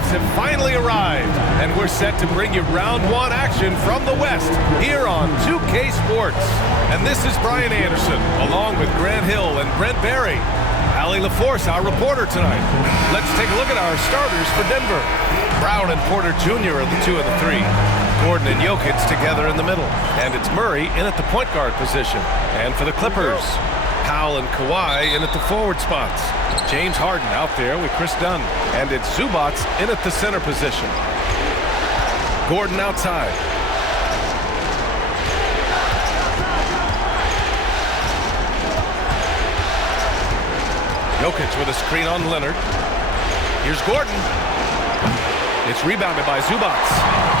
playoffs have finally arrived, and we're set to bring you round one action from the West here on 2K Sports. And this is Brian Anderson, along with Grant Hill and Brent Barry. Allie LaForce, our reporter tonight. Let's take a look at our starters for Denver. Brown and Porter Jr. are the 2 and the 3. Gordon and Jokic together in the middle. And it's Murray in at the point guard position. And for the Clippers, Powell and Kawhi in at the forward spots. James Harden out there with Chris Dunn. And it's Zubac in at the center position. Gordon outside. Jokic with a screen on Leonard. Here's Gordon. It's rebounded by Zubac.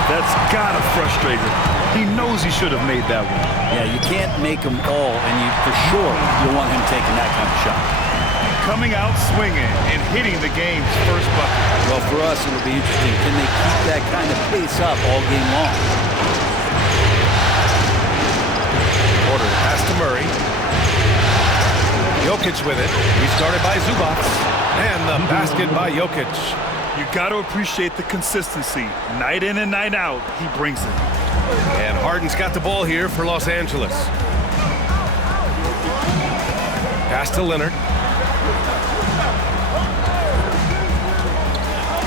That's gotta frustrate him. He knows he should have made that one. Yeah, you can't make them all, and for sure you want him taking that kind of shot. Coming out swinging and hitting the game's first bucket. Well, for us, it'll be interesting. Can they keep that kind of pace up all game long? Porter pass to Murray. Jokic with it. Restarted by Zubac. And the basket by Jokic. You got to appreciate the consistency. Night in and night out, he brings it. And Harden's got the ball here for Los Angeles. Pass to Leonard.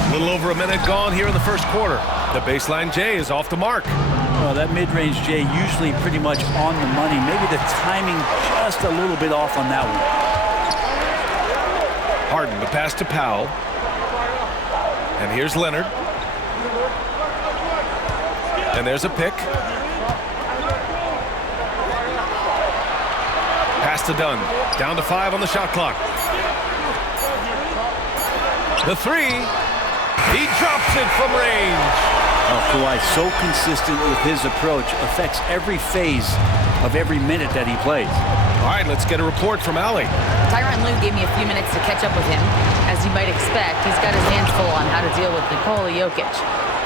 A little over a minute gone here in the first quarter. The baseline J is off the mark. Well, that mid-range J usually pretty much on the money. Maybe the timing just a little bit off on that one. Harden, the pass to Powell. And here's Leonard. And there's a pick. Pass to Dunn. Down to 5 on the shot clock. The 3. He drops it from range. Oh, Kawhi, so consistent with his approach. Affects every phase of every minute that he plays. All right, let's get a report from Allie. Tyronn Lue gave me a few minutes to catch up with him. As you might expect, he's got his hands full on how to deal with Nikola Jokic.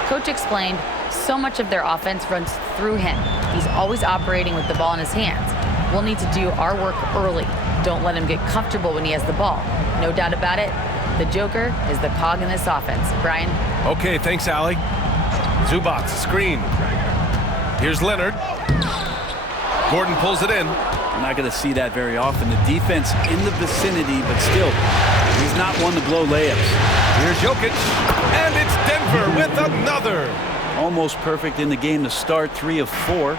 Coach explained so much of their offense runs through him. He's always operating with the ball in his hands. We'll need to do our work early. Don't let him get comfortable when he has the ball. No doubt about it, the Joker is the cog in this offense. Brian? Okay, thanks, Allie. Zubac, screen. Here's Leonard. Gordon pulls it in. I'm not going to see that very often. The defense in the vicinity, but still, he's not one to blow layups. Here's Jokic, and it's Denver with another. Almost perfect in the game to start, 3 of 4.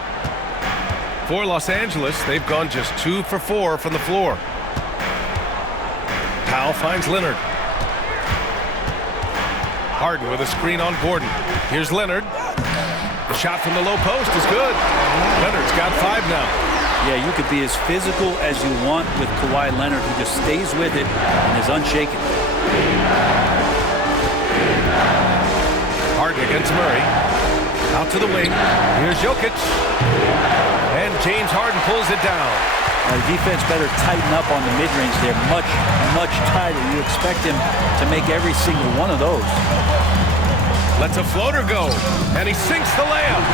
For Los Angeles, they've gone just 2 for 4 from the floor. Powell finds Leonard. Harden with a screen on Gordon. Here's Leonard. The shot from the low post is good. Leonard's got 5 now. Yeah, you could be as physical as you want with Kawhi Leonard. He just stays with it and is unshaken. Harden against Murray. Out to the wing. Here's Jokic. And James Harden pulls it down. The defense better tighten up on the mid-range there. Much, much tighter. You expect him to make every single one of those. Lets a floater go, and he sinks the layup.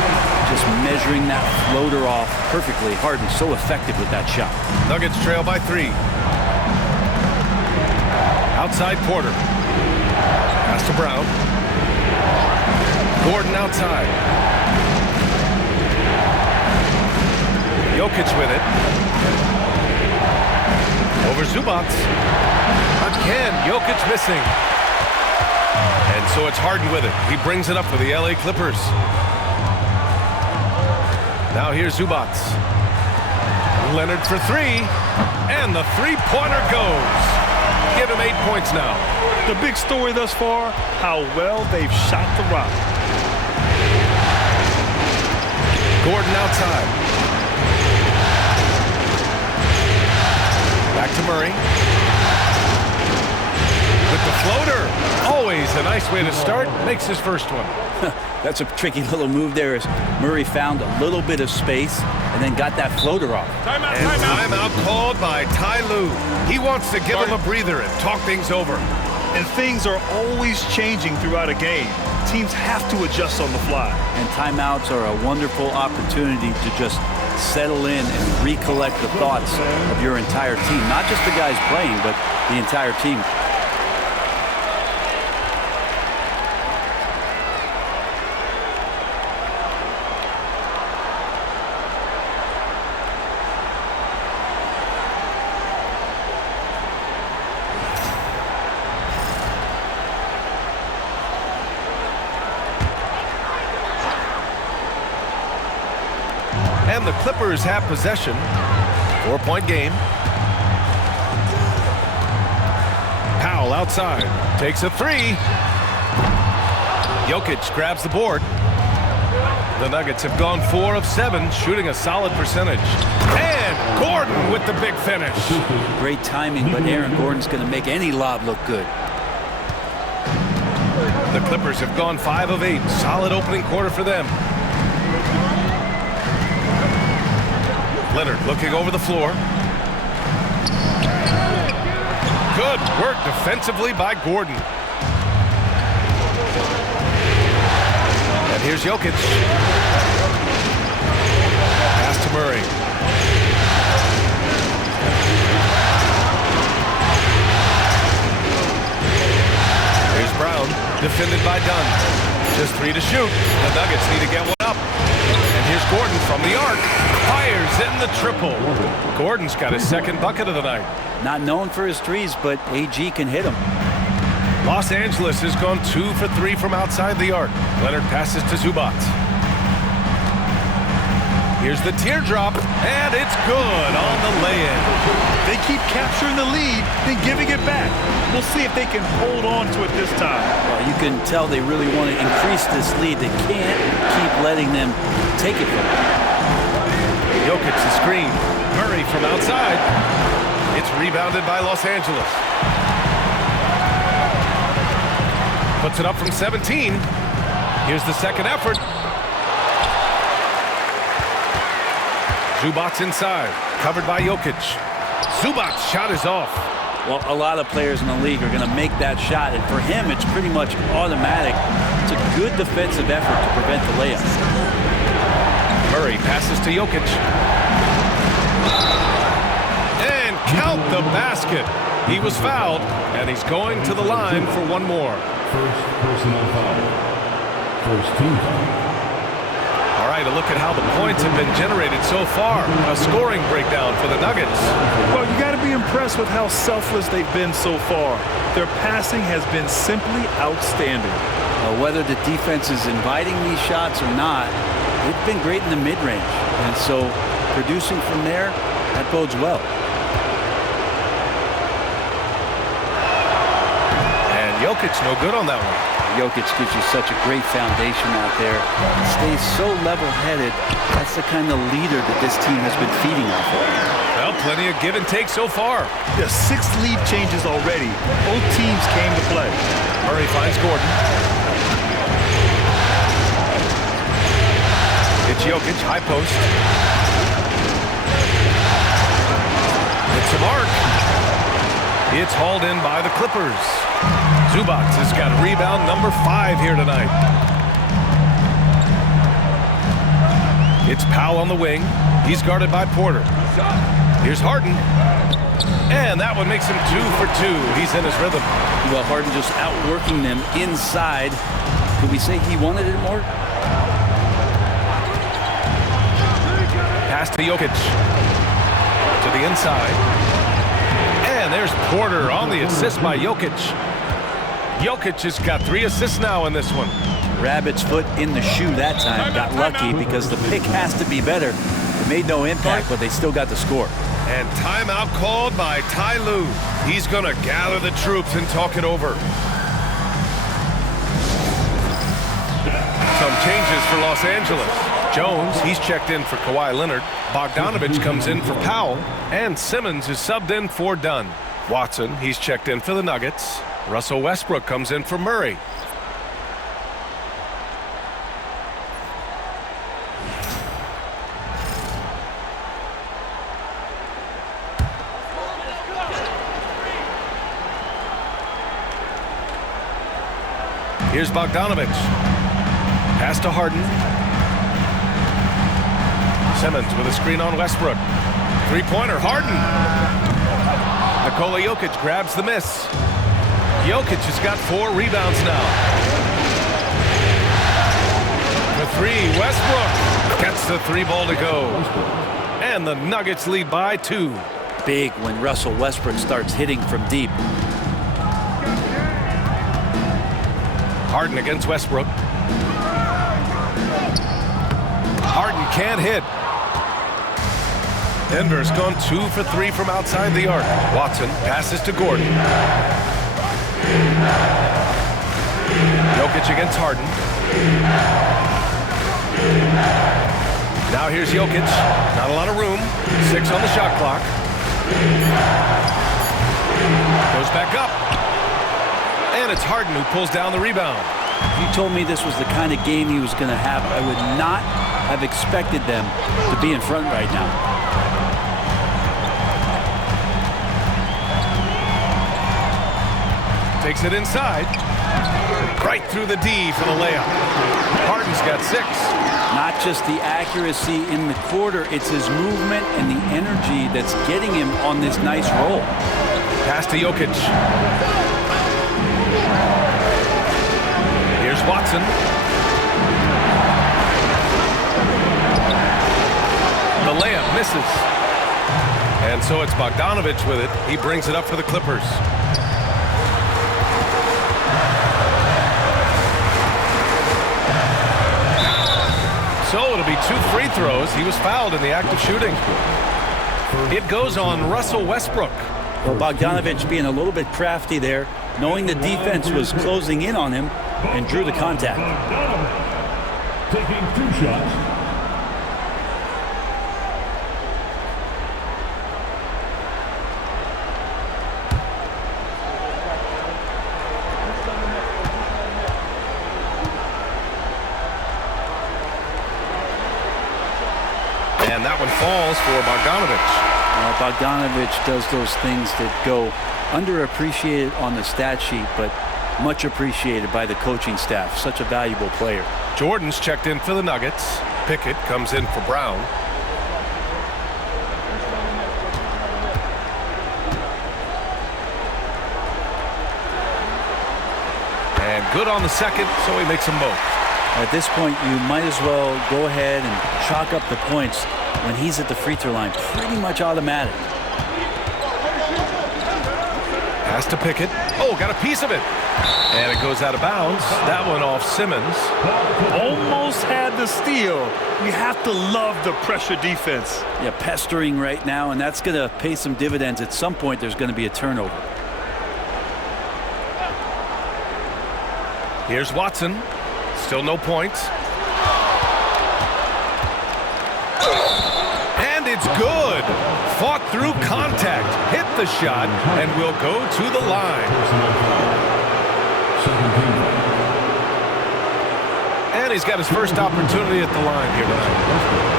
Just measuring that floater off perfectly. Harden so effective with that shot. Nuggets trail by 3. Outside Porter. Pass to Brown. Gordon outside. Jokic with it. Over Zubac. Again, Jokic missing. And so it's Harden with it. He brings it up for the LA Clippers. Now here's Zubac. Leonard for 3. And the three-pointer goes. Give him 8 points now. The big story thus far, how well they've shot the rock. Gordon outside. Back to Murray. With the floater. Always a nice way to start. Makes his first one. That's a tricky little move there as Murray found a little bit of space and then got that floater off. Timeout called by Ty Lue. He wants to give him a breather and talk things over. And things are always changing throughout a game. Teams have to adjust on the fly. And timeouts are a wonderful opportunity to just settle in and recollect the thoughts of your entire team. Not just the guys playing, but the entire team. and the Clippers have possession. 4-point game. Powell outside, takes a three. Jokic grabs the board. The Nuggets have gone 4 of 7, shooting a solid percentage. And Gordon with the big finish. Great timing, but Aaron Gordon's going to make any lob look good. The Clippers have gone 5 of 8. Solid opening quarter for them. Leonard looking over the floor. Good work defensively by Gordon. And here's Jokic. Pass to Murray. Here's Brown, defended by Dunn. Just 3 to shoot. The Nuggets need to get one up. And here's Gordon from the arc. Fires in the triple. Gordon's got his second bucket of the night. Not known for his threes, but AG can hit him. Los Angeles has gone 2 for 3 from outside the arc. Leonard passes to Zubac. Here's the teardrop, and it's good on the lay-in. They keep capturing the lead, then giving it back. We'll see if they can hold on to it this time. Well, you can tell they really want to increase this lead. They can't keep letting them take it from them. Jokic the screen. Murray from outside. It's rebounded by Los Angeles. Puts it up from 17. Here's the second effort. Zubac inside, covered by Jokic. Zubac's shot is off. Well, a lot of players in the league are going to make that shot, and for him, it's pretty much automatic. It's a good defensive effort to prevent the layup. Murray passes to Jokic. And count the basket. He was fouled, and he's going to the line for one more. First personal foul. First team foul. All right, a look at how the points have been generated so far. A scoring breakdown for the Nuggets. Well, you got to be impressed with how selfless they've been so far. Their passing has been simply outstanding. Whether the defense is inviting these shots or not, they've been great in the mid-range. And so producing from there, that bodes well. And Jokic no good on that one. Jokic gives you such a great foundation out there. Stays so level-headed. That's the kind of leader that this team has been feeding off of. Well, plenty of give and take so far. There's 6 lead changes already. Both teams came to play. Murray finds Gordon. It's Jokic, high post. It's a mark. It's hauled in by the Clippers. Zubac has got rebound number 5 here tonight. It's Powell on the wing. He's guarded by Porter. Here's Harden. And that one makes him 2 for 2. He's in his rhythm. Well, Harden just outworking them inside. Could we say he wanted it more? Pass to Jokic. To the inside. And there's Porter on the assist by Jokic. Jokic has got 3 assists now in this one. Rabbit's foot in the shoe that time. Got lucky because the pick has to be better. It made no impact, but they still got the score. And timeout called by Ty Lue. He's going to gather the troops and talk it over. Some changes for Los Angeles. Jones, he's checked in for Kawhi Leonard. Bogdanovich comes in for Powell. And Simmons is subbed in for Dunn. Watson, he's checked in for the Nuggets. Russell Westbrook comes in for Murray. Here's Bogdanovich. Pass to Harden. Simmons with a screen on Westbrook. Three-pointer, Harden. Nikola Jokic grabs the miss. Jokic has got 4 rebounds now. For 3, Westbrook gets the 3-ball to go. And the Nuggets lead by 2. Big when Russell Westbrook starts hitting from deep. Harden against Westbrook. Harden can't hit. Denver's gone 2 for 3 from outside the arc. Watson passes to Gordon. Jokic against Harden. Now here's Jokic. Not a lot of room. 6 on the shot clock. Goes back up. And it's Harden who pulls down the rebound. If you told me this was the kind of game he was going to have, I would not have expected them to be in front right now. Takes it inside. Right through the D for the layup. Harden's got 6. Not just the accuracy in the quarter, it's his movement and the energy that's getting him on this nice roll. Pass to Jokic. Here's Watson. The layup misses. And so it's Bogdanovich with it. He brings it up for the Clippers. So it'll be 2 free throws. He was fouled in the act of shooting. It goes on Russell Westbrook. Well, Bogdanovich being a little bit crafty there, knowing the defense was closing in on him, and drew the contact. Taking 2 shots. And that one falls for Bogdanovich. Bogdanovich does those things that go underappreciated on the stat sheet, but much appreciated by the coaching staff. Such a valuable player. Jordan's checked in for the Nuggets. Pickett comes in for Brown. And good on the second, so he makes them both. At this point, you might as well go ahead and chalk up the points when he's at the free throw line. Pretty much automatic. Pass to Pickett. Oh, got a piece of it. And it goes out of bounds. That one off Simmons. Almost had the steal. You have to love the pressure defense. Yeah, pestering right now, and that's going to pay some dividends. At some point, there's going to be a turnover. Here's Watson. Still no points. And it's good. Fought through contact, hit the shot, and will go to the line. And he's got his first opportunity at the line here tonight.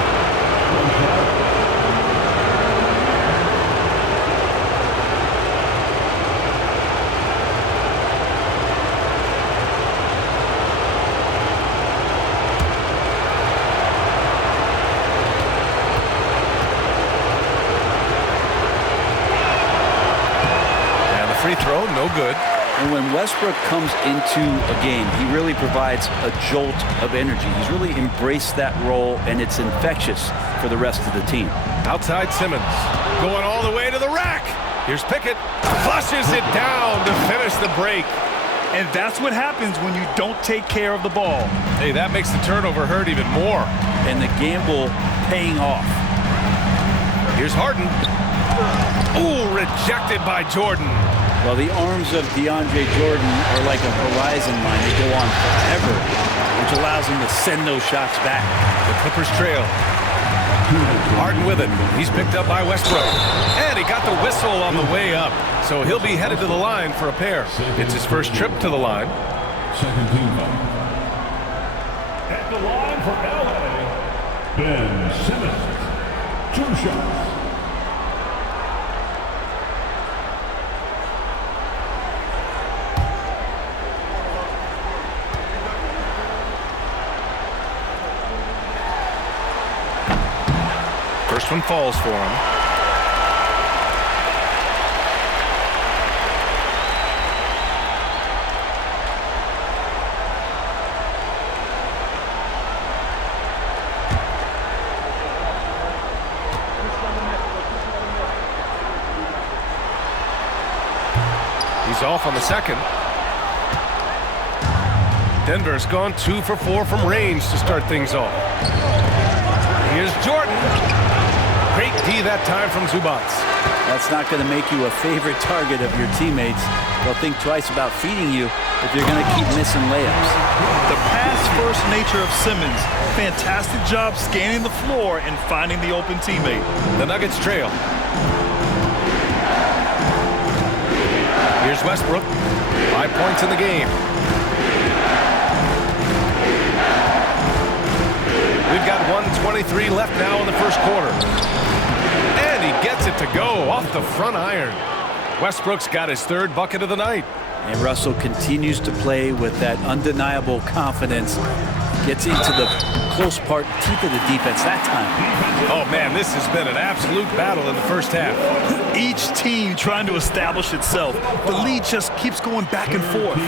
Free throw, no good. And when Westbrook comes into a game, he really provides a jolt of energy. He's really embraced that role, and it's infectious for the rest of the team. Outside Simmons, going all the way to the rack. Here's Pickett, flushes it down to finish the break. And that's what happens when you don't take care of the ball. Hey, that makes the turnover hurt even more. And the gamble paying off. Here's Harden. Ooh, rejected by Jordan. Well, the arms of DeAndre Jordan are like a horizon line. They go on forever, which allows him to send those shots back. The Clippers trail. Harden with it. He's picked up by Westbrook. And he got the whistle on the way up. So he'll be headed to the line for a pair. It's his first trip to the line. Second team foul. At the line for LA, Ben Simmons. 2 shots. First one falls for him. He's off on the second. Denver's gone 2 for 4 from range to start things off. Here's Jordan. Great D that time from Zubac. That's not going to make you a favorite target of your teammates. They'll think twice about feeding you if you're going to keep missing layups. The pass-first nature of Simmons. Fantastic job scanning the floor and finding the open teammate. The Nuggets trail. Here's Westbrook. 5 points in the game. We've got 1:23 left now in the first quarter. And he gets it to go off the front iron. Westbrook's got his 3rd bucket of the night. And Russell continues to play with that undeniable confidence. Gets into the close part, teeth of the defense that time. Oh, man, this has been an absolute battle in the first half. Each team trying to establish itself. The lead just keeps going back and forth.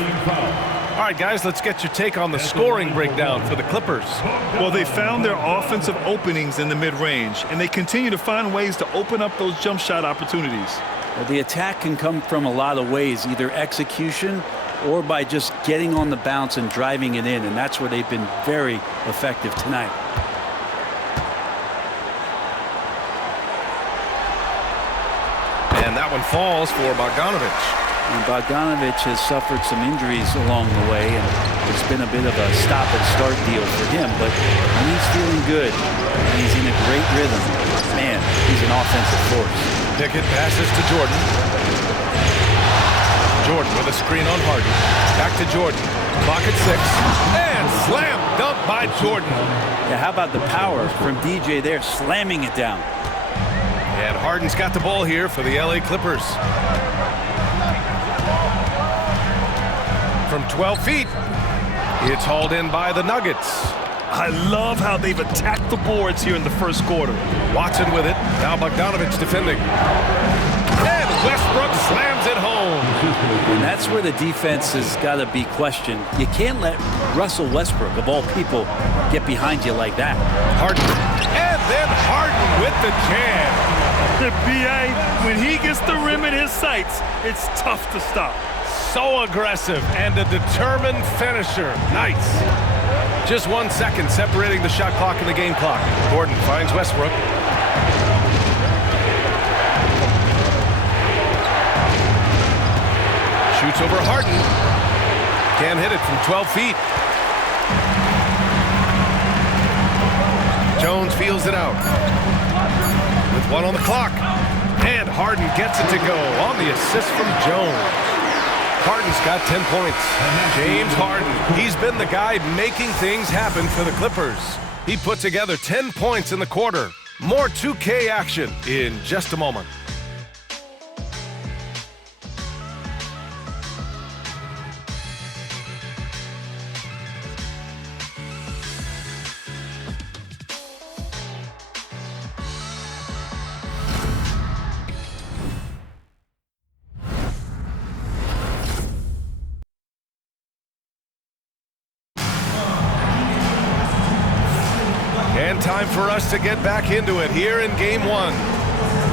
All right, guys, let's get your take on the scoring breakdown for the Clippers. Well, they found their offensive openings in the mid-range, and they continue to find ways to open up those jump shot opportunities. Well, the attack can come from a lot of ways, either execution or by just getting on the bounce and driving it in, and that's where they've been very effective tonight. And that one falls for Bogdanovic. And Bogdanovic has suffered some injuries along the way, and it's been a bit of a stop-and-start deal for him. But when he's feeling good and he's in a great rhythm, man, he's an offensive force. Pickett passes to Jordan. Jordan with a screen on Harden. Back to Jordan. Clock at 6. And slam dunk by Jordan. Yeah, how about the power from DJ there, slamming it down. And Harden's got the ball here for the LA Clippers. From 12 feet, it's hauled in by the Nuggets. I love how they've attacked the boards here in the first quarter. Watson with it. Now Bogdanovic defending. And Westbrook slams it home. And that's where the defense has got to be questioned. You can't let Russell Westbrook, of all people, get behind you like that. Harden. And then Harden with the jam. The BA, when he gets the rim in his sights, it's tough to stop. So aggressive and a determined finisher. Nice. Just 1 second separating the shot clock and the game clock. Gordon finds Westbrook. Shoots over Harden. Can't hit it from 12 feet. Jones feels it out. With 1 on the clock. And Harden gets it to go on the assist from Jones. Harden's got 10 points. James Harden, he's been the guy making things happen for the Clippers. He put together 10 points in the quarter. More 2K action in just a moment. And time for us to get back into it here in Game 1.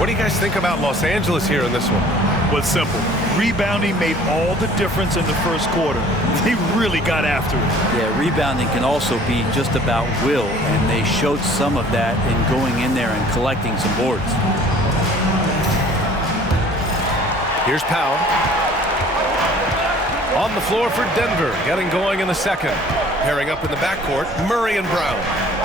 What do you guys think about Los Angeles here in this one? Well, it's simple. Rebounding made all the difference in the first quarter. They really got after it. Yeah, rebounding can also be just about will, and they showed some of that in going in there and collecting some boards. Here's Powell. On the floor for Denver, getting going in the second. Pairing up in the backcourt, Murray and Brown.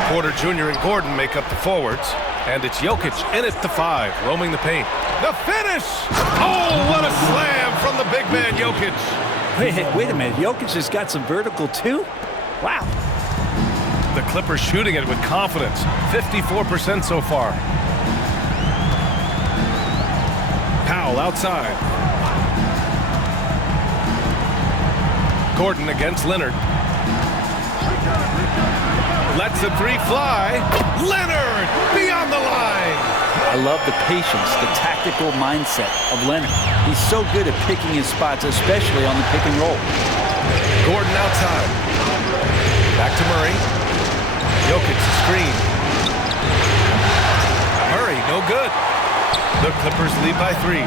Porter Jr. and Gordon make up the forwards. And it's Jokic in at the 5, roaming the paint. The finish! Oh, what a slam from the big man, Jokic. Wait a minute. Jokic has got some vertical, too? Wow. The Clippers shooting it with confidence. 54% so far. Powell outside. Gordon against Leonard. Lets the 3 fly. Leonard beyond the line. I love the patience, the tactical mindset of Leonard. He's so good at picking his spots, especially on the pick and roll. Gordon outside. Back to Murray. Jokic screen. Murray, no good. The Clippers lead by 3.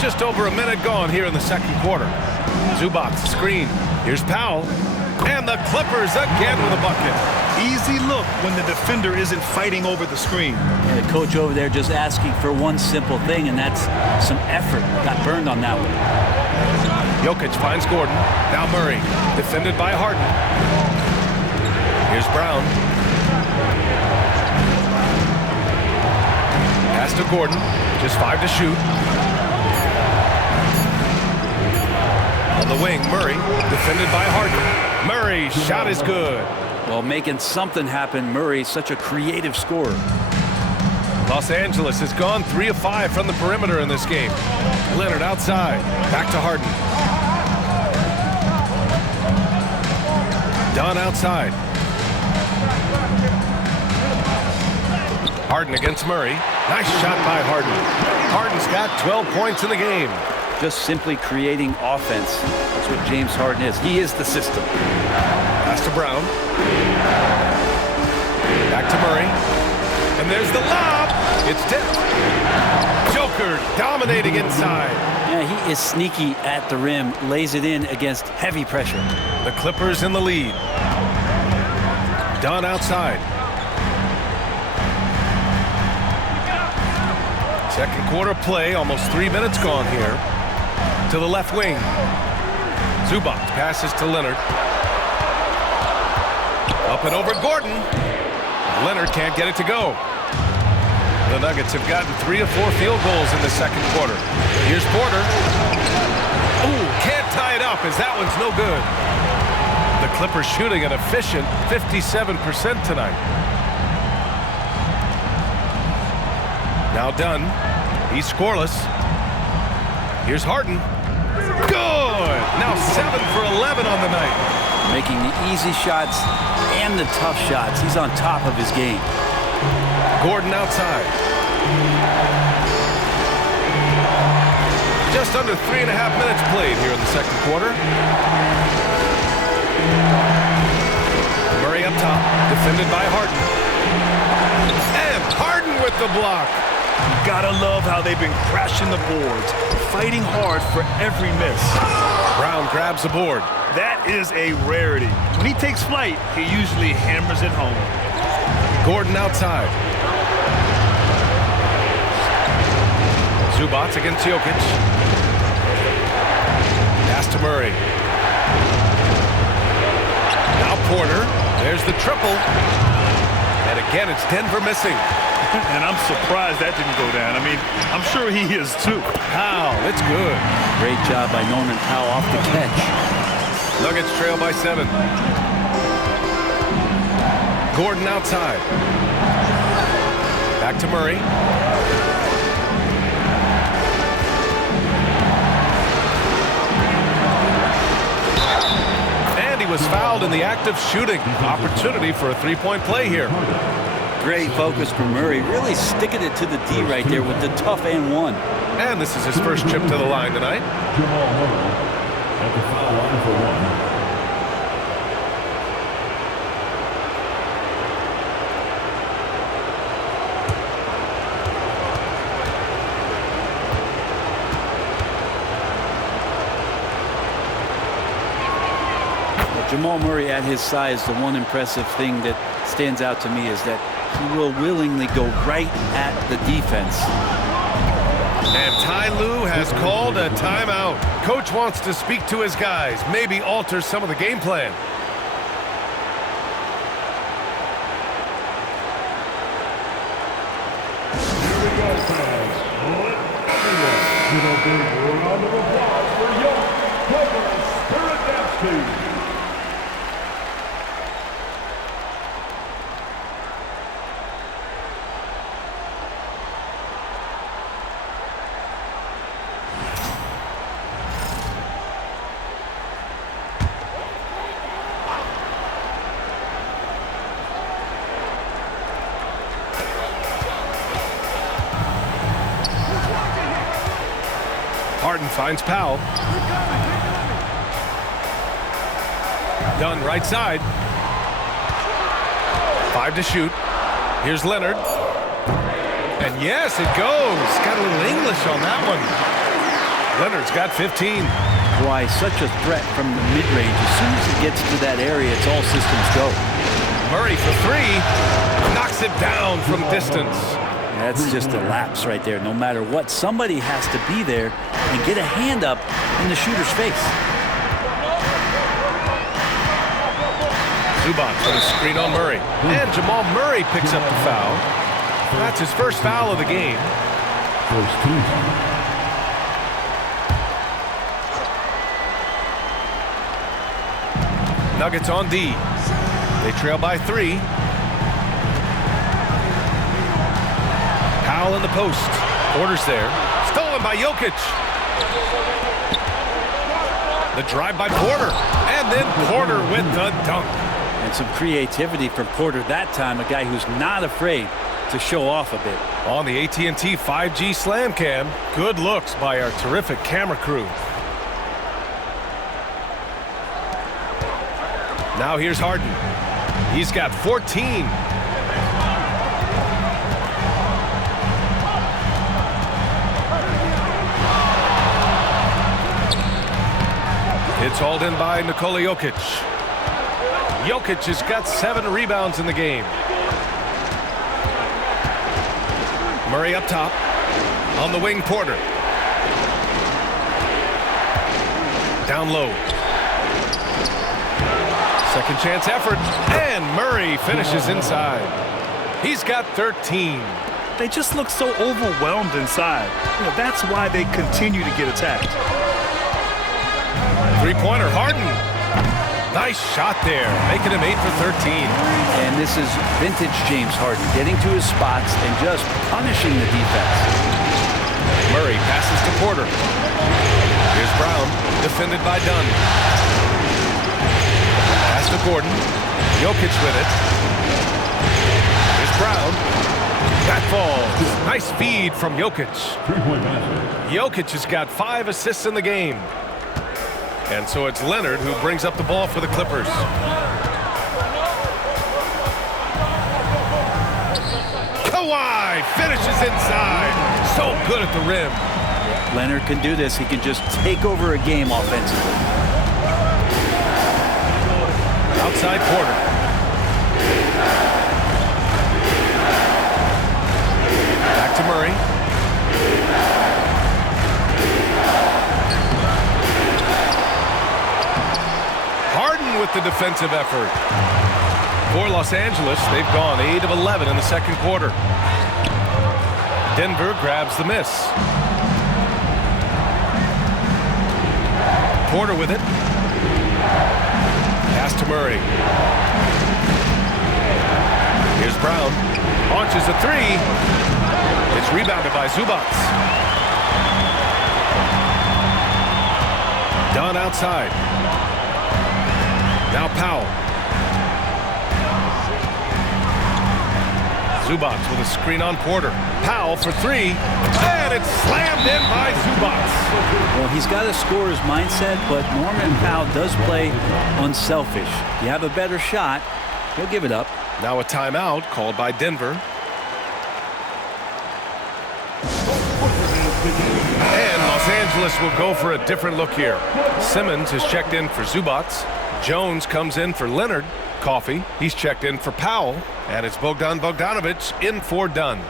Just over a minute gone here in the second quarter. Zubac screen. Here's Powell. And the Clippers again with a bucket. Easy look when the defender isn't fighting over the screen. And the coach over there just asking for one simple thing, and that's some effort. Got burned on that one. Jokic finds Gordon. Now Murray, defended by Harden. Here's Brown. Pass to Gordon. Just 5 to shoot. On the wing, Murray, defended by Harden. Murray, shot is good. Well, making something happen, Murray, such a creative scorer. Los Angeles has gone 3 of 5 from the perimeter in this game. Leonard outside. Back to Harden. Dunn outside. Harden against Murray. Nice shot by Harden. Harden's got 12 points in the game. Just simply creating offense. That's what James Harden is. He is the system. Pass to Brown. Back to Murray. And there's the lob. It's tipped. Joker dominating inside. Yeah, he is sneaky at the rim. Lays it in against heavy pressure. The Clippers in the lead. Dunn outside. Second quarter play, almost 3 minutes gone here. To the left wing. Zubac passes to Leonard. Up and over Gordon. Leonard can't get it to go. The Nuggets have gotten 3 of 4 field goals in the second quarter. Here's Porter. Ooh, can't tie it up as that one's no good. The Clippers shooting an efficient 57% tonight. Now Dunn. He's scoreless. Here's Harden. Good! Now 7 for 11 on the night. Making the easy shots and the tough shots. He's on top of his game. Gordon outside. Just under 3.5 minutes played here in the second quarter. Murray up top, defended by Harden. And Harden with the block. Gotta love how they've been crashing the boards, fighting hard for every miss. Brown grabs the board. That is a rarity. When he takes flight, he usually hammers it home. Gordon outside. Zubac against Jokic. Pass to Murray. Now Porter. There's the triple. And again, it's Denver missing. And I'm surprised that didn't go down. I mean, I'm sure he is too. Powell, it's good. Great job by Norman Powell off the catch. Nuggets trail by 7. Gordon outside. Back to Murray. And he was fouled in the act of shooting. Opportunity for a 3-point play here. Great focus from Murray. Really sticking it to the D right there with the tough and one. And this is his first trip to the line tonight. Jamal Murray at the foul line for 1. Jamal Murray at his size, the one impressive thing that stands out to me is that he will willingly go right at the defense. And Ty Lue has called a timeout. Coach wants to speak to his guys, maybe alter some of the game plan. Here we go, fans. Everyone, give a big round of applause for your Clippers Current Gen. Harden finds Powell. Dunn right side. 5 to shoot. Here's Leonard. And yes, it goes. Got a little English on that one. Leonard's got 15. why such a threat from the mid-range. As soon as he gets to that area, it's all systems go. Murray for three. Knocks it down from distance. That's just a lapse right there. No matter what, somebody has to be there and get a hand up in the shooter's face. Zubac with a screen on Murray. And Jamal Murray picks up the foul. That's his first foul of the game. First team. Nuggets on D. They trail by 3. Powell in the post. Porter's there. Stolen by Jokic. The drive by Porter. And then Porter with the dunk. And some creativity from Porter that time, a guy who's not afraid to show off a bit. On the AT&T 5G Slam Cam, good looks by our terrific camera crew. Now here's Harden. He's got 14. It's hauled in by Nikola Jokic. Jokic has got 7 rebounds in the game. Murray up top. On the wing, Porter. Down low. Second chance effort. And Murray finishes inside. He's got 13. They just look so overwhelmed inside. You know, that's why they continue to get attacked. Three-pointer, Harden. Nice shot there, making him 8 for 13. And this is vintage James Harden, getting to his spots and just punishing the defense. Murray passes to Porter. Here's Brown, defended by Dunn. Pass to Gordon. Jokic with it. Here's Brown. That falls. Nice feed from Jokic. Three-point basket. Jokic has got 5 assists in the game. And so it's Leonard who brings up the ball for the Clippers. Kawhi finishes inside. So good at the rim. Leonard can do this. He can just take over a game offensively. Outside Porter. Back to Murray. Harden with the defensive effort. For Los Angeles, they've gone 8 of 11 in the second quarter. Denver grabs the miss. Porter with it. Pass to Murray. Here's Brown. Launches a 3. It's rebounded by Zubac. Dunn outside. Now Powell. Zubac with a screen on Porter. Powell for 3. And it's slammed in by Zubac. Well, he's got a scorer's mindset, but Norman Powell does play unselfish. You have a better shot, he'll give it up. Now a timeout called by Denver. And Los Angeles will go for a different look here. Simmons has checked in for Zubac. Jones comes in for Leonard. Coffey, he's checked in for Powell. And it's Bogdan Bogdanovic in for Dunn.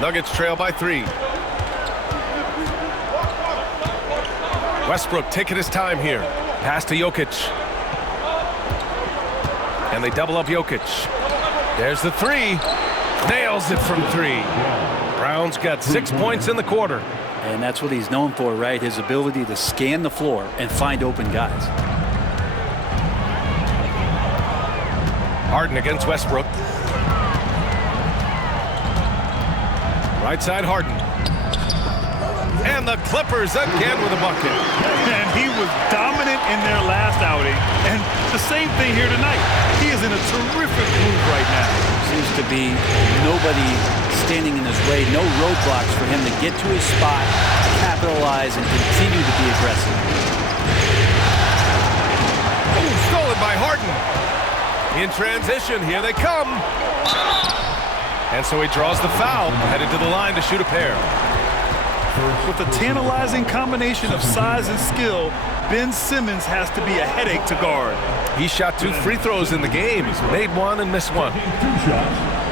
Nuggets trail by 3. Westbrook taking his time here. Pass to Jokic. And they double up Jokic. There's the 3. Nails it from 3. Brown's got 6 points in the quarter. And that's what he's known for, right? His ability to scan the floor and find open guys. Harden against Westbrook. Right side Harden. And the Clippers again with a bucket. And he was dominant in their last outing. And the same thing here tonight. He is in a terrific move right now. Seems to be nobody standing in his way, no roadblocks for him to get to his spot, capitalize, and continue to be aggressive. Oh, stolen by Harden. In transition, here they come. And so he draws the foul, headed to the line to shoot a pair. With a tantalizing combination of size and skill, Ben Simmons has to be a headache to guard. He shot 2 free throws in the game. He's made 1 and missed 1. 2 shots.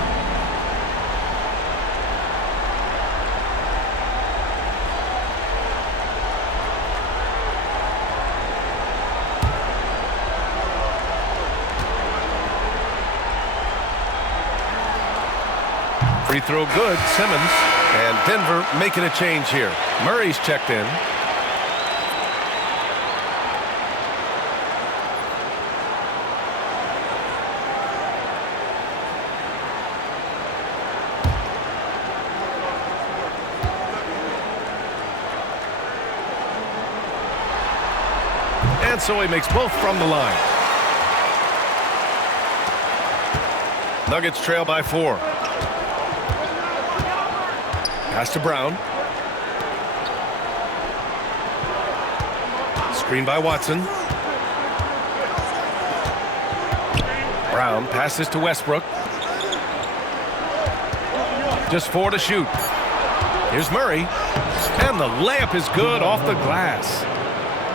Free throw good, Simmons. And Denver making a change here. Murray's checked in. And so he makes both from the line. Nuggets trail by 4. Pass to Brown. Screen by Watson. Brown passes to Westbrook. Just 4 to shoot. Here's Murray. And the layup is good off the glass.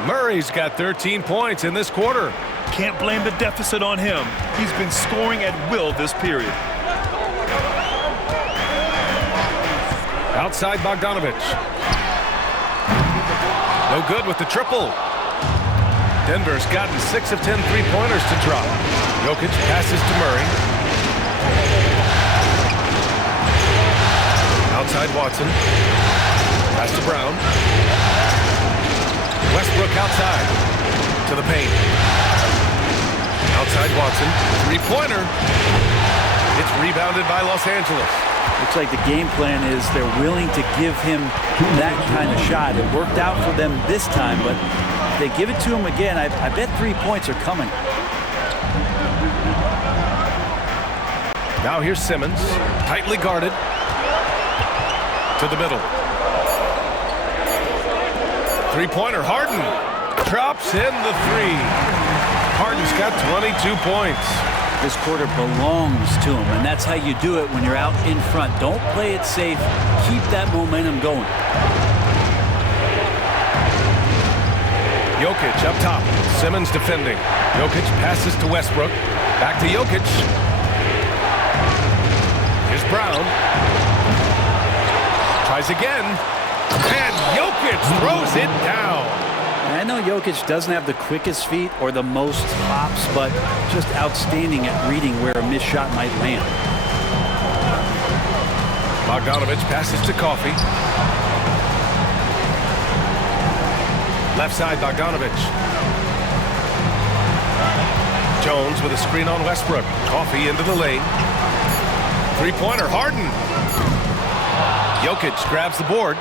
Murray's got 13 points in this quarter. Can't blame the deficit on him. He's been scoring at will this period. Outside Bogdanovich. No good with the triple. Denver's gotten 6 of 10 3-pointers to drop. Jokic passes to Murray. Outside Watson. Pass to Brown. Westbrook outside. To the paint. Outside Watson. 3-pointer. It's rebounded by Los Angeles. Looks like the game plan is they're willing to give him that kind of shot. It worked out for them this time, but if they give it to him again, I bet 3 points are coming. Now here's Simmons, tightly guarded. To the middle. 3-pointer, Harden. Drops in the 3. Harden's got 22 points. This quarter belongs to him, and that's how you do it when you're out in front. Don't play it safe. Keep that momentum going. Jokic up top. Simmons defending. Jokic passes to Westbrook. Back to Jokic. Here's Brown. Tries again. And Jokic throws it down. And I know Jokic doesn't have the quickest feet or the most hops, but just outstanding at reading where a missed shot might land. Bogdanovich passes to Coffey. Left side, Bogdanovich. Jones with a screen on Westbrook. Coffey into the lane. 3-pointer, Harden. Jokic grabs the board.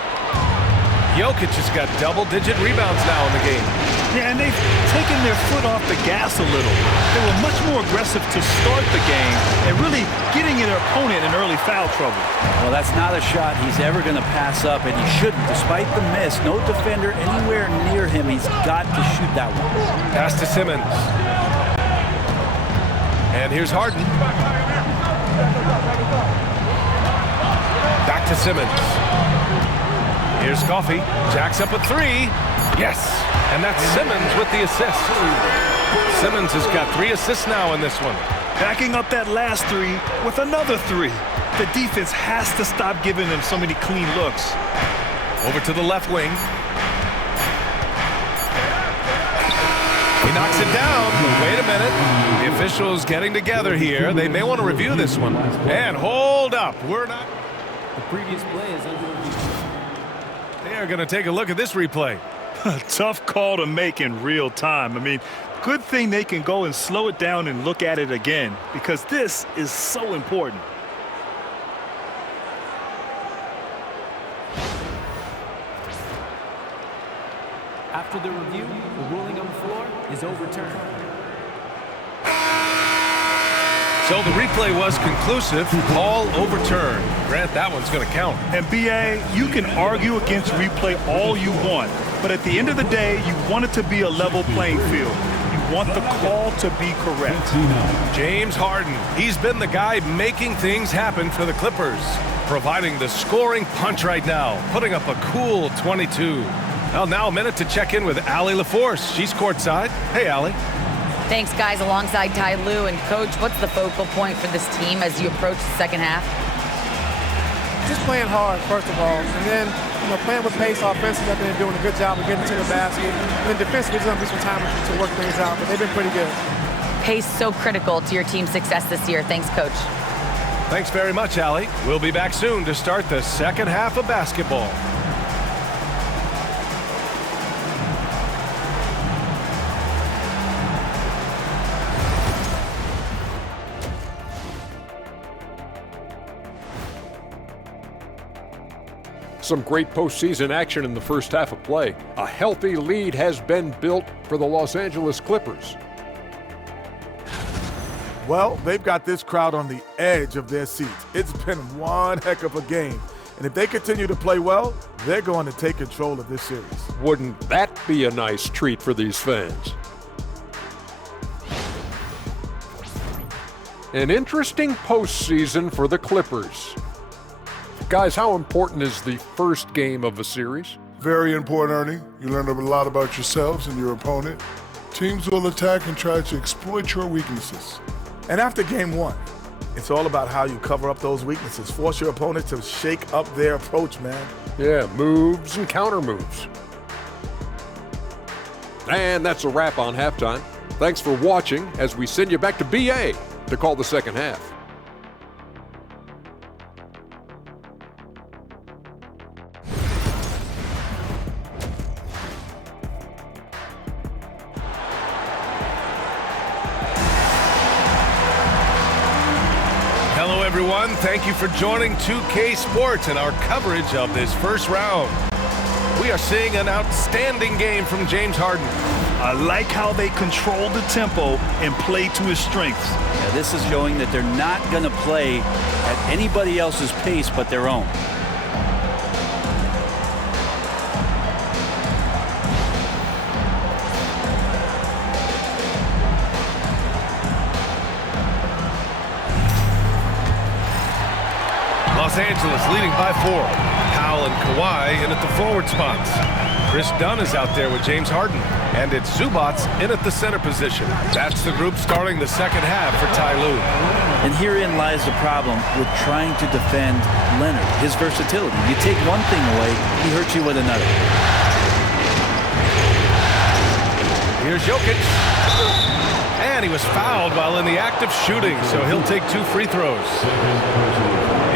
Jokic has got double-digit rebounds now in the game. Yeah, and they've taken their foot off the gas a little. They were much more aggressive to start the game and really getting their opponent in early foul trouble. Well, that's not a shot he's ever going to pass up, and he shouldn't. Despite the miss, no defender anywhere near him. He's got to shoot that one. Pass to Simmons. And here's Harden. Back to Simmons. Here's Coffey. Jacks up a 3. Yes. And that's Simmons with the assist. Simmons has got 3 assists now in this one. Backing up that last 3 with another 3. The defense has to stop giving them so many clean looks. Over to the left wing. He knocks it down, but wait a minute. The officials getting together here. They may want to review this one. And hold up. We're not. The previous play is under review. They are going to take a look at this replay. Tough call to make in real time. I mean, good thing they can go and slow it down and look at it again, because this is so important. After the review, the ruling on the floor is overturned. So the replay was conclusive. Call overturned. Grant, that one's going to count. And BA, you can argue against replay all you want, but at the end of the day, you want it to be a level playing field. You You want the call to be correct. James Harden, he's been the guy making things happen for the Clippers, providing the scoring punch right now, putting up a cool 22. Well, now a minute to check in with Allie LaForce. She's courtside. Hey, Allie. Thanks, guys, alongside Ty Lue. And, Coach, what's the focal point for this team as you approach the second half? Just playing hard, first of all, and then playing with pace offensively. They've been doing a good job of getting to the basket. And then defensively, there's going to be some time to work things out, but they've been pretty good. Pace so critical to your team's success this year. Thanks, Coach. Thanks very much, Allie. We'll be back soon to start the second half of basketball. Some great postseason action in the first half of play. A healthy lead has been built for the Los Angeles Clippers. Well, they've got this crowd on the edge of their seats. It's been one heck of a game. And if they continue to play well, they're going to take control of this series. Wouldn't that be a nice treat for these fans? An interesting postseason for the Clippers. Guys, how important is the first game of a series? Very important, Ernie. You learn a lot about yourselves and your opponent. Teams will attack and try to exploit your weaknesses. And after game one, it's all about how you cover up those weaknesses. Force your opponent to shake up their approach, man. Yeah, moves and counter moves. And that's a wrap on halftime. Thanks for watching as we send you back to BA to call the second half. Hello, everyone. Thank you for joining 2K Sports and our coverage of this first round. We are seeing an outstanding game from James Harden. I like how they control the tempo and play to his strengths. Yeah, this is showing that they're not going to play at anybody else's pace but their own. Los Angeles leading by 4. Powell and Kawhi in at the forward spots. Chris Dunn is out there with James Harden. And it's Zubats in at the center position. That's the group starting the second half for Ty Lue. And herein lies the problem with trying to defend Leonard, his versatility. You take one thing away, he hurts you with another. Here's Jokic. And he was fouled while in the act of shooting, so he'll take 2 free throws.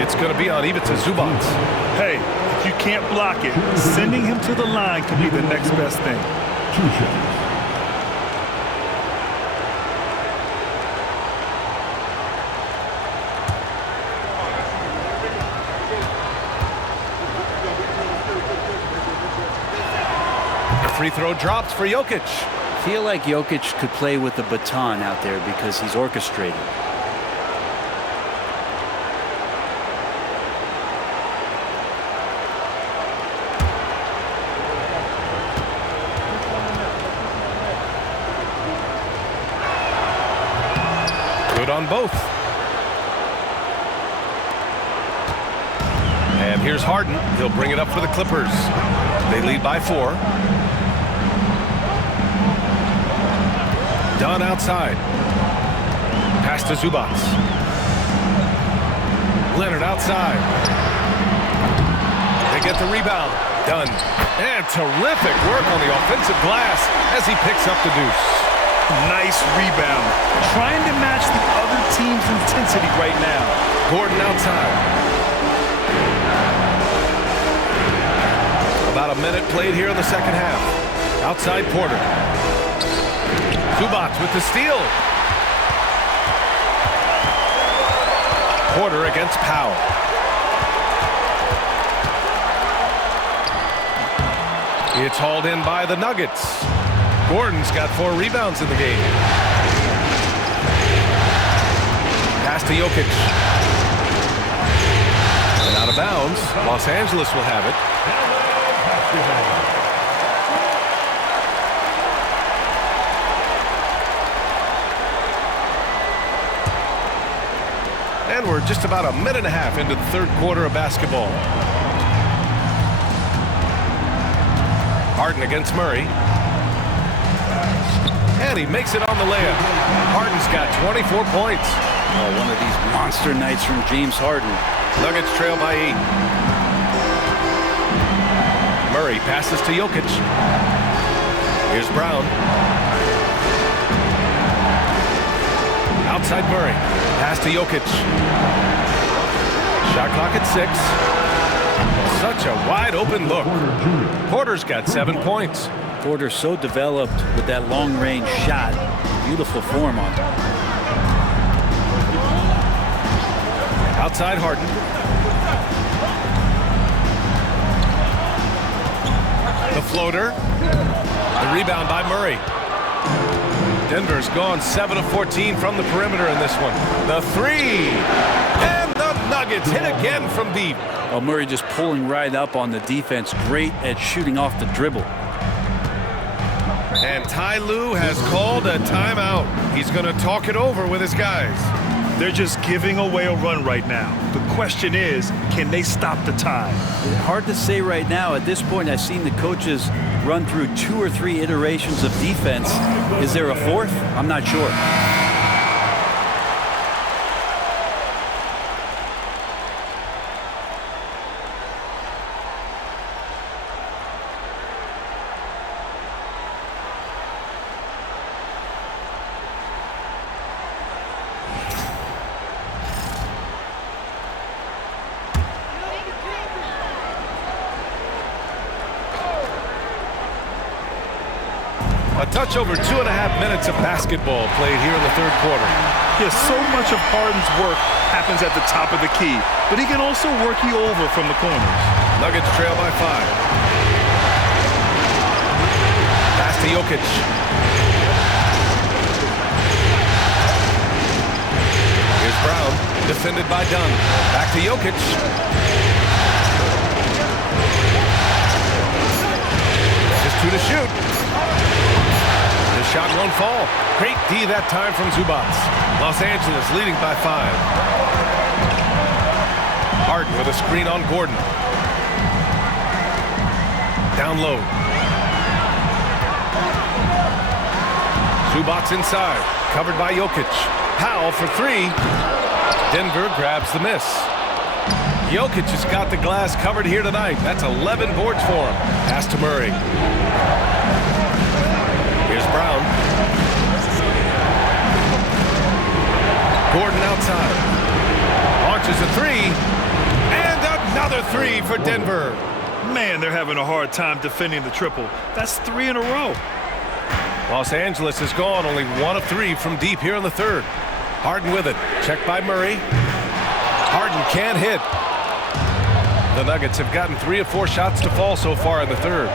It's going to be on Ivica Zubats. Hey, if you can't block it, sending him to the line can be the next best thing. 2 shots. The free throw drops for Jokic. I feel like Jokic could play with the baton out there because he's orchestrating. Good on both. And here's Harden. He'll bring it up for the Clippers. They lead by 4. Dunn outside. Pass to Zubats. Leonard outside. They get the rebound. Dunn. And terrific work on the offensive glass as he picks up the deuce. Nice rebound. Trying to match the other team's intensity right now. Gordon outside. About a minute played here in the second half. Outside Porter. Zubats with the steal. Porter against Powell. It's hauled in by the Nuggets. Gordon's got 4 rebounds in the game. Pass to Jokic. And out of bounds. Los Angeles will have it. And we're just about a minute and a half into the third quarter of basketball. Harden against Murray. And he makes it on the layup. Harden's got 24 points. Oh, one of these monster nights from James Harden. Nuggets trail by 8. Murray passes to Jokic. Here's Brown. Outside Murray. Pass to Jokic. Shot clock at 6. Such a wide open look. Porter's got 7 points. Porter so developed with that long-range shot. Beautiful form on it. Outside Harden. The floater. The rebound by Murray. Denver's gone 7 of 14 from the perimeter in this one. The 3. And the Nuggets hit again from deep. Oh, Murray just pulling right up on the defense. Great at shooting off the dribble. And Ty Lue has called a timeout. He's going to talk it over with his guys. They're just giving away a run right now. The question is, can they stop the tide? Hard to say right now. At this point, I've seen the coaches run through 2 or 3 iterations of defense. Is there a fourth? I'm not sure. A touch over 2.5 minutes of basketball played here in the third quarter. Yes, so much of Harden's work happens at the top of the key, but he can also work you over from the corners. Nuggets trail by 5. Pass to Jokic. Here's Brown, defended by Dunn. Back to Jokic. Just 2 to shoot. The shot won't fall. Great D that time from Zubac. Los Angeles leading by 5. Harden with a screen on Gordon. Down low. Zubac inside. Covered by Jokic. Powell for 3. Denver grabs the miss. Jokic has got the glass covered here tonight. That's 11 boards for him. Pass to Murray. Here's Brown. Gordon outside. Launches a 3. And another 3 for Denver. Man, they're having a hard time defending the triple. That's 3 in a row. Los Angeles has gone only 1 of 3 from deep here in the third. Harden with it. Checked by Murray. Harden can't hit. The Nuggets have gotten 3 of 4 shots to fall so far in the third.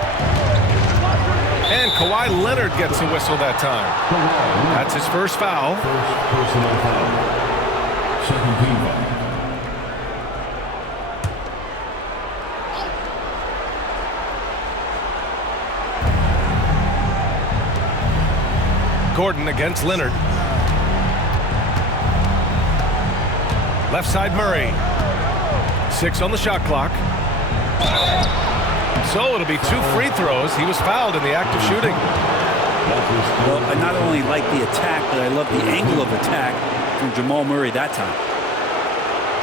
And Kawhi Leonard gets a whistle that time. That's his first foul. First personal foul. Second team foul. Gordon against Leonard. Left side Murray. 6 on the shot clock. So it'll be 2 free throws. He was fouled in the act of shooting. Well, I not only like the attack, but I love the angle of attack from Jamal Murray that time.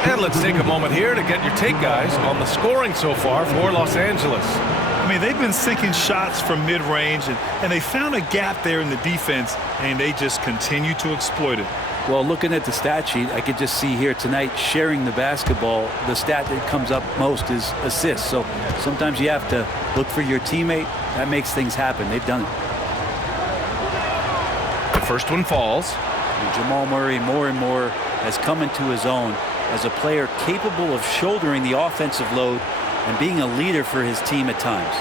And let's take a moment here to get your take, guys, on the scoring so far for Los Angeles. I mean, they've been sinking shots from mid-range, and they found a gap there in the defense, and they just continue to exploit it. Well, looking at the stat sheet, I could just see here tonight sharing the basketball. The stat that comes up most is assists. So sometimes you have to look for your teammate. That makes things happen. They've done it. The first one falls. And Jamal Murray more and more has come into his own as a player capable of shouldering the offensive load and being a leader for his team at times.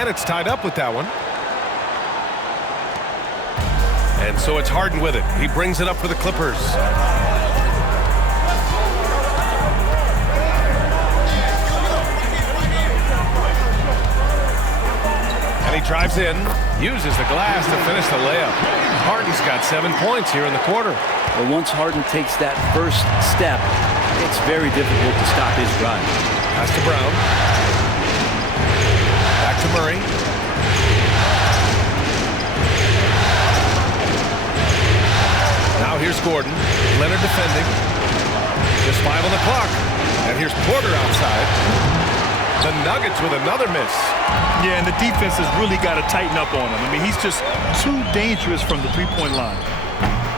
And it's tied up with that one. And so it's Harden with it. He brings it up for the Clippers. Drives in, uses the glass to finish the layup. Harden's got 7 points here in the quarter. But once Harden takes that first step, it's very difficult to stop his drive. Pass to Brown. Back to Murray. Now here's Gordon. Leonard defending. Just 5 on the clock. And here's Porter outside. The Nuggets with another miss. Yeah, and the defense has really got to tighten up on him. I mean, he's just too dangerous from the three-point line.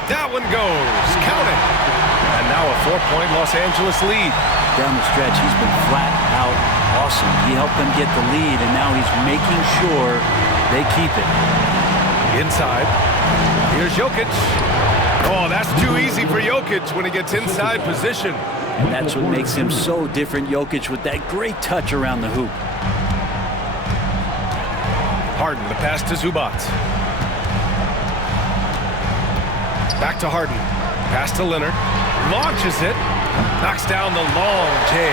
That one goes. Count it. And now a 4-point Los Angeles lead. Down the stretch, he's been flat out awesome. He helped them get the lead, and now he's making sure they keep it. Inside. Here's Jokic. Oh, that's too easy for Jokic when he gets inside position. And that's what makes him so different, Jokic, with that great touch around the hoop. Harden, the pass to Zubac. Back to Harden. Pass to Leonard. Launches it. Knocks down the long J.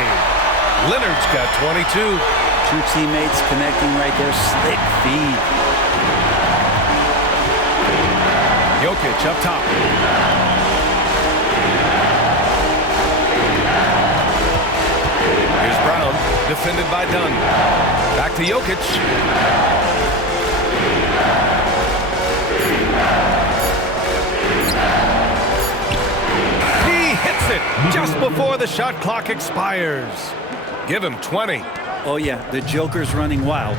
Leonard's got 22. Two teammates connecting right there. Slick feed. Jokic up top. Here's Brown, defended by Dunn. Back to Jokic. He hits it just before the shot clock expires. Give him 20. Oh, yeah, the Joker's running wild.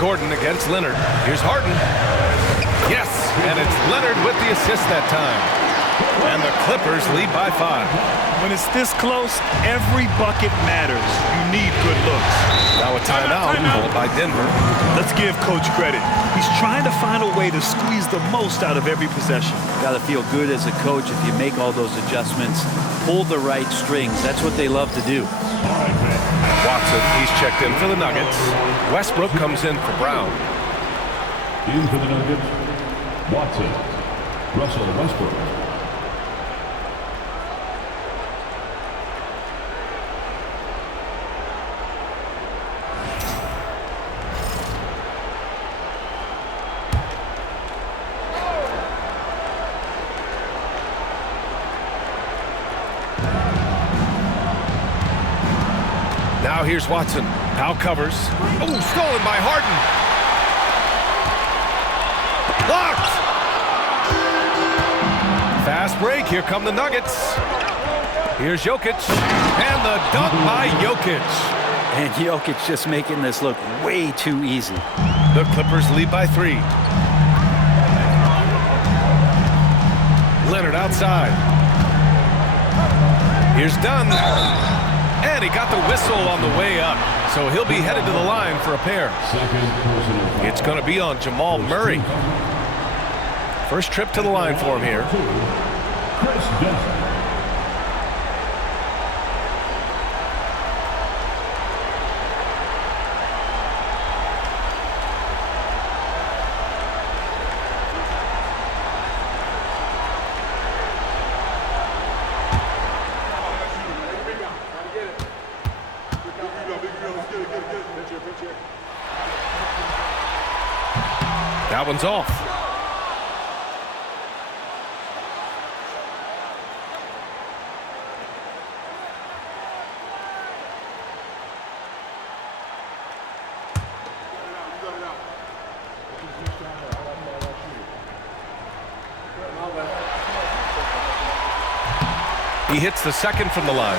Gordon against Leonard. Here's Harden. Yes, and it's Leonard with the assist that time. And the Clippers lead by 5. When it's this close, every bucket matters. You need good looks. Now a timeout called by Denver. Let's give Coach credit. He's trying to find a way to squeeze the most out of every possession. Got to feel good as a coach if you make all those adjustments. Pull the right strings. That's what they love to do. Watson, he's checked in for the Nuggets. Westbrook comes in for Brown. In for the Nuggets, Watson, Russell Westbrook. Now here's Watson. Powell covers. Oh, stolen by Harden. Blocked. Fast break. Here come the Nuggets. Here's Jokic. And the dunk by Jokic. And Jokic just making this look way too easy. The Clippers lead by 3. Leonard outside. Here's Dunn. And he got the whistle on the way up. So he'll be headed to the line for a pair. It's going to be on Jamal Murray. First trip to the line for him here. That one's off. He hits the second from the line.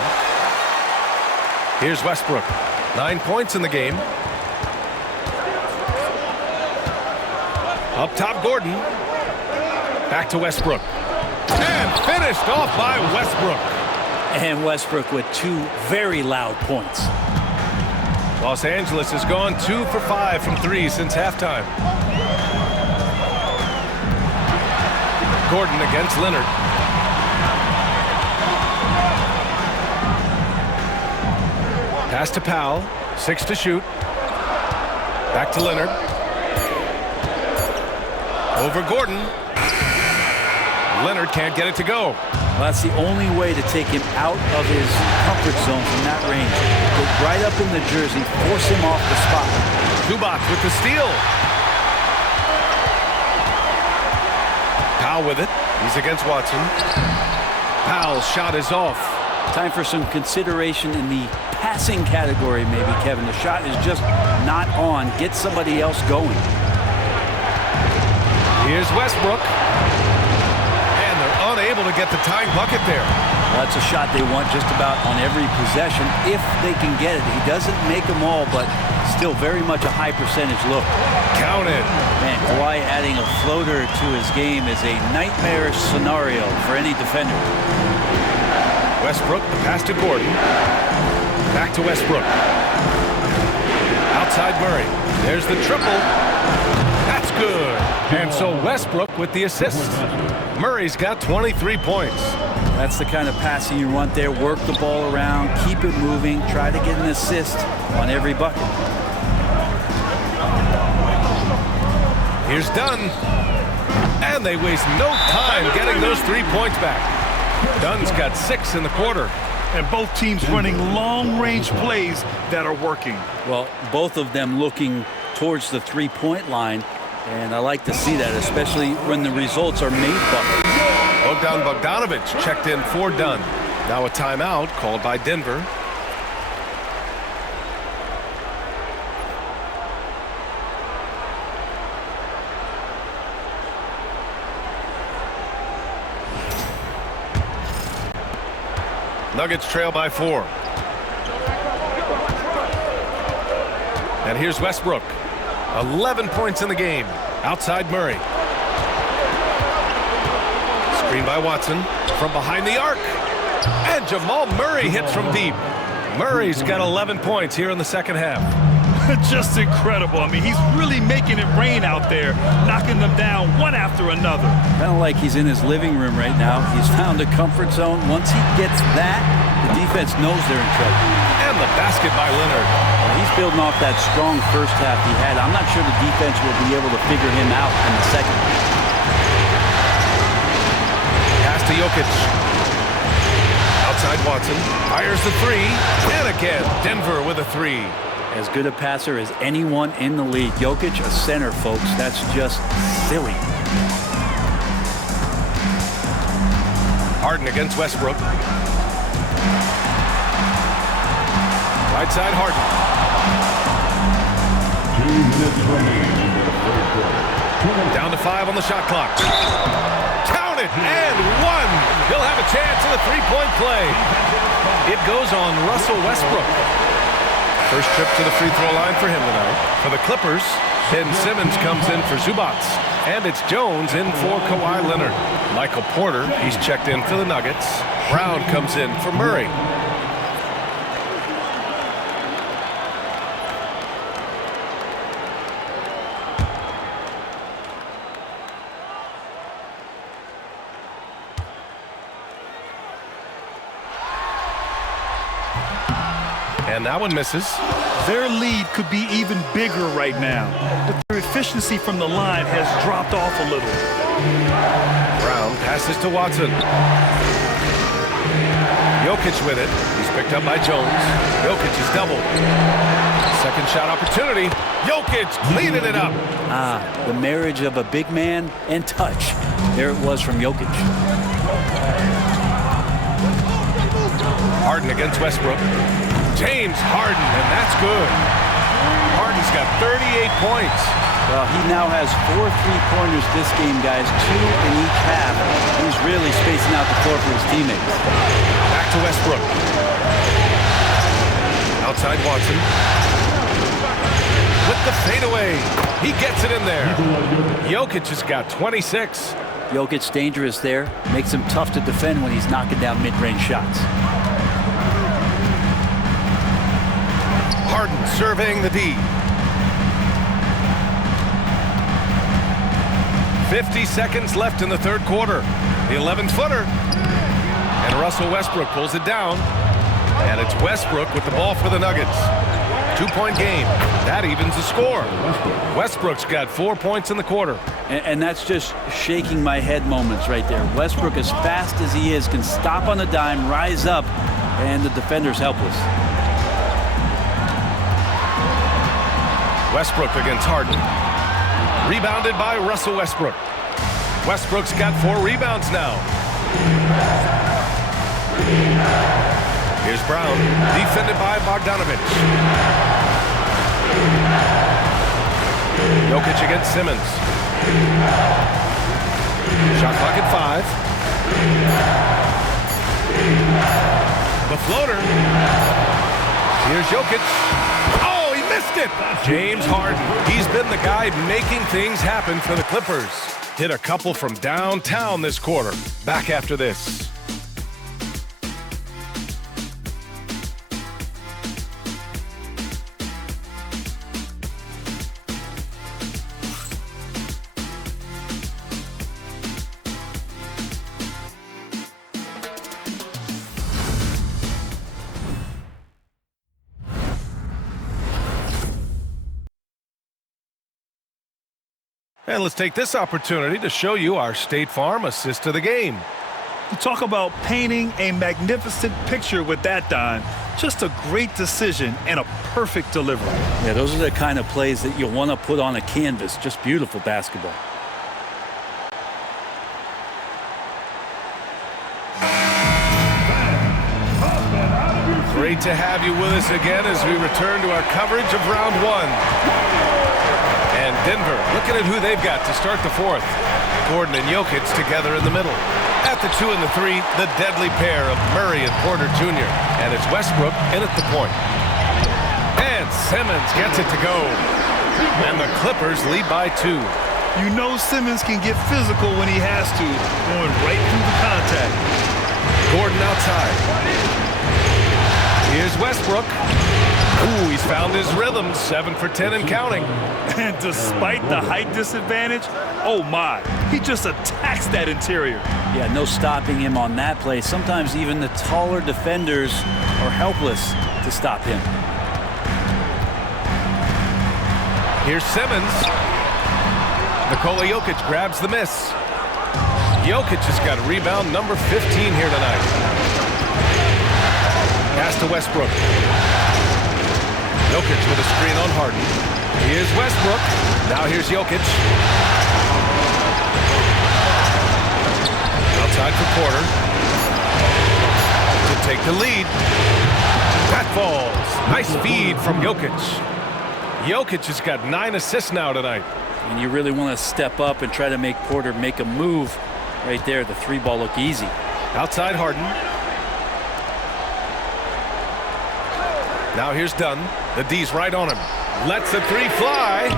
Here's Westbrook. 9 points in the game. Up top, Gordon. Back to Westbrook. And finished off by Westbrook. And Westbrook with 2 very loud points. Los Angeles has gone 2 for 5 from 3 since halftime. Gordon against Leonard. Pass to Powell. 6 to shoot. Back to Leonard. Over Gordon. Leonard can't get it to go. Well, that's the only way to take him out of his comfort zone from that range. Get right up in the jersey, force him off the spot. Zubac with the steal. Powell with it. He's against Watson. Powell's shot is off. Time for some consideration in the passing category, maybe, Kevin. The shot is just not on. Get somebody else going. Here's Westbrook. And they're unable to get the tying bucket there. Well, that's a shot they want just about on every possession if they can get it. He doesn't make them all, but still very much a high percentage look. Count it. Man, Kawhi adding a floater to his game is a nightmare scenario for any defender. Westbrook, the pass to Gordon. Back to Westbrook. Outside Murray. There's the triple. That's good. And so Westbrook with the assist. Murray's got 23 points. That's the kind of passing you want there. Work the ball around, keep it moving, try to get an assist on every bucket. Here's Dunn. And they waste no time getting those 3 points back. Dunn's got 6 in the quarter. And both teams running long-range plays that are working. Well, both of them looking towards the three-point line, and I like to see that, especially when the results are made buckets. Bogdan Bogdanović checked in for Dunn. Now a timeout called by Denver. Nuggets trail by 4. And here's Westbrook. 11 points in the game. Outside Murray. Screen by Watson. From behind the arc. And Jamal Murray hits from deep. Murray's got 11 points here in the second half. Just incredible. I mean, he's really making it rain out there, knocking them down one after another. Kind of like he's in his living room right now. He's found a comfort zone. Once he gets that, the defense knows they're in trouble. And the basket by Leonard. Well, he's building off that strong first half he had. I'm not sure the defense will be able to figure him out in the second. Pass to Jokic. Outside Watson. Fires the three. And again, Denver with a three. As good a passer as anyone in the league. Jokic, a center, folks. That's just silly. Harden against Westbrook. Right side Harden. 2 minutes remaining in the third quarter. Down to 5 on the shot clock. Count it! And 1. He'll have a chance in the three-point play. It goes on Russell Westbrook. First trip to the free throw line for him tonight. For the Clippers, Ben Simmons comes in for Zubac. And it's Jones in for Kawhi Leonard. Michael Porter, he's checked in for the Nuggets. Brown comes in for Murray. And that one misses. Their lead could be even bigger right now, but their efficiency from the line has dropped off a little. Brown passes to Watson. Jokic with it. He's picked up by Jones. Jokic is doubled. Second shot opportunity. Jokic cleaning it up. The marriage of a big man and touch. There it was from Jokic. Harden against Westbrook. James Harden, and that's good. Harden's got 38 points. Well, he now has 4 3-pointers this game, guys. 2 in each half. He's really spacing out the floor for his teammates. Back to Westbrook. Outside Watson. With the fadeaway. He gets it in there. Jokic has got 26. Jokic's dangerous there. Makes him tough to defend when he's knocking down mid-range shots. Harden surveying the D. 50 seconds left in the third quarter. The 11th footer. And Russell Westbrook pulls it down. And it's Westbrook with the ball for the Nuggets. 2-point game. That evens the score. Westbrook's got 4 points in the quarter. And that's just shaking my head moments right there. Westbrook, as fast as he is, can stop on a dime, rise up, and the defender's helpless. Westbrook against Harden. Rebounded by Russell Westbrook. Westbrook's got 4 rebounds now. Here's Brown, defended by Bogdanovic. Jokic against Simmons. Shot clock at 5. The floater. Here's Jokic. Oh, he missed it! James Harden. He's been the guy making things happen for the Clippers. Hit a couple from downtown this quarter. Back after this. And let's take this opportunity to show you our State Farm assist to the game. You talk about painting a magnificent picture with that, Don. Just a great decision and a perfect delivery. Yeah, those are the kind of plays that you want to put on a canvas. Just beautiful basketball. Great to have you with us again as we return to our coverage of round 1. And Denver looking at who they've got to start the 4th. Gordon and Jokic together in the middle. At the 2 and the 3, the deadly pair of Murray and Porter Jr. And it's Westbrook in at the point. And Simmons gets it to go. And the Clippers lead by 2. You know Simmons can get physical when he has to, going right through the contact. Gordon outside. Here's Westbrook. Ooh, he's found his rhythm, 7 for 10 and counting. And despite the height disadvantage, oh my, he just attacks that interior. Yeah, no stopping him on that play. Sometimes even the taller defenders are helpless to stop him. Here's Simmons. Nikola Jokic grabs the miss. Jokic has got rebound number 15 here tonight. Pass to Westbrook. Jokic with a screen on Harden. Here's Westbrook. Now here's Jokic. Outside for Porter. To take the lead. That falls. Nice feed from Jokic. Jokic has got 9 assists now tonight. And you really want to step up and try to make Porter make a move right there. The 3-ball look easy. Outside Harden. Now here's Dunn. The D's right on him. Lets the 3 fly.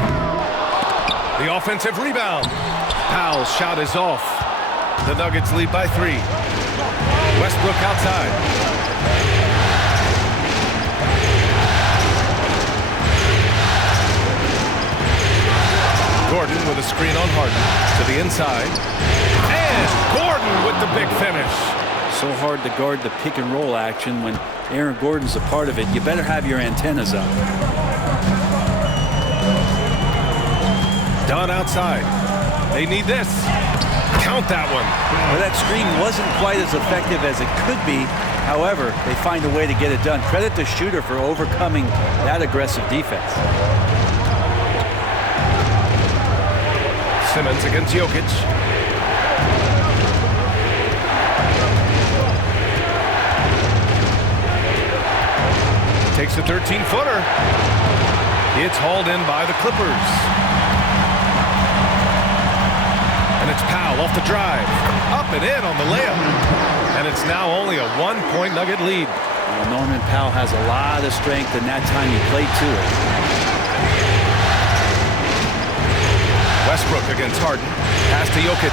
The offensive rebound. Powell's shot is off. The Nuggets lead by 3. Westbrook outside. Gordon with a screen on Harden. To the inside. And Gordon with the big finish. So hard to guard the pick and roll action when Aaron Gordon's a part of it. You better have your antennas up. Dunn outside. They need this. Count that one. Well, that screen wasn't quite as effective as it could be. However, they find a way to get it done. Credit the shooter for overcoming that aggressive defense. Simmons against Jokic. Takes a 13-footer. It's hauled in by the Clippers. And it's Powell off the drive. Up and in on the layup. And it's now only a 1-point Nugget lead. Well, Norman Powell has a lot of strength, and that time he played to it. Westbrook against Harden. Pass to Jokic.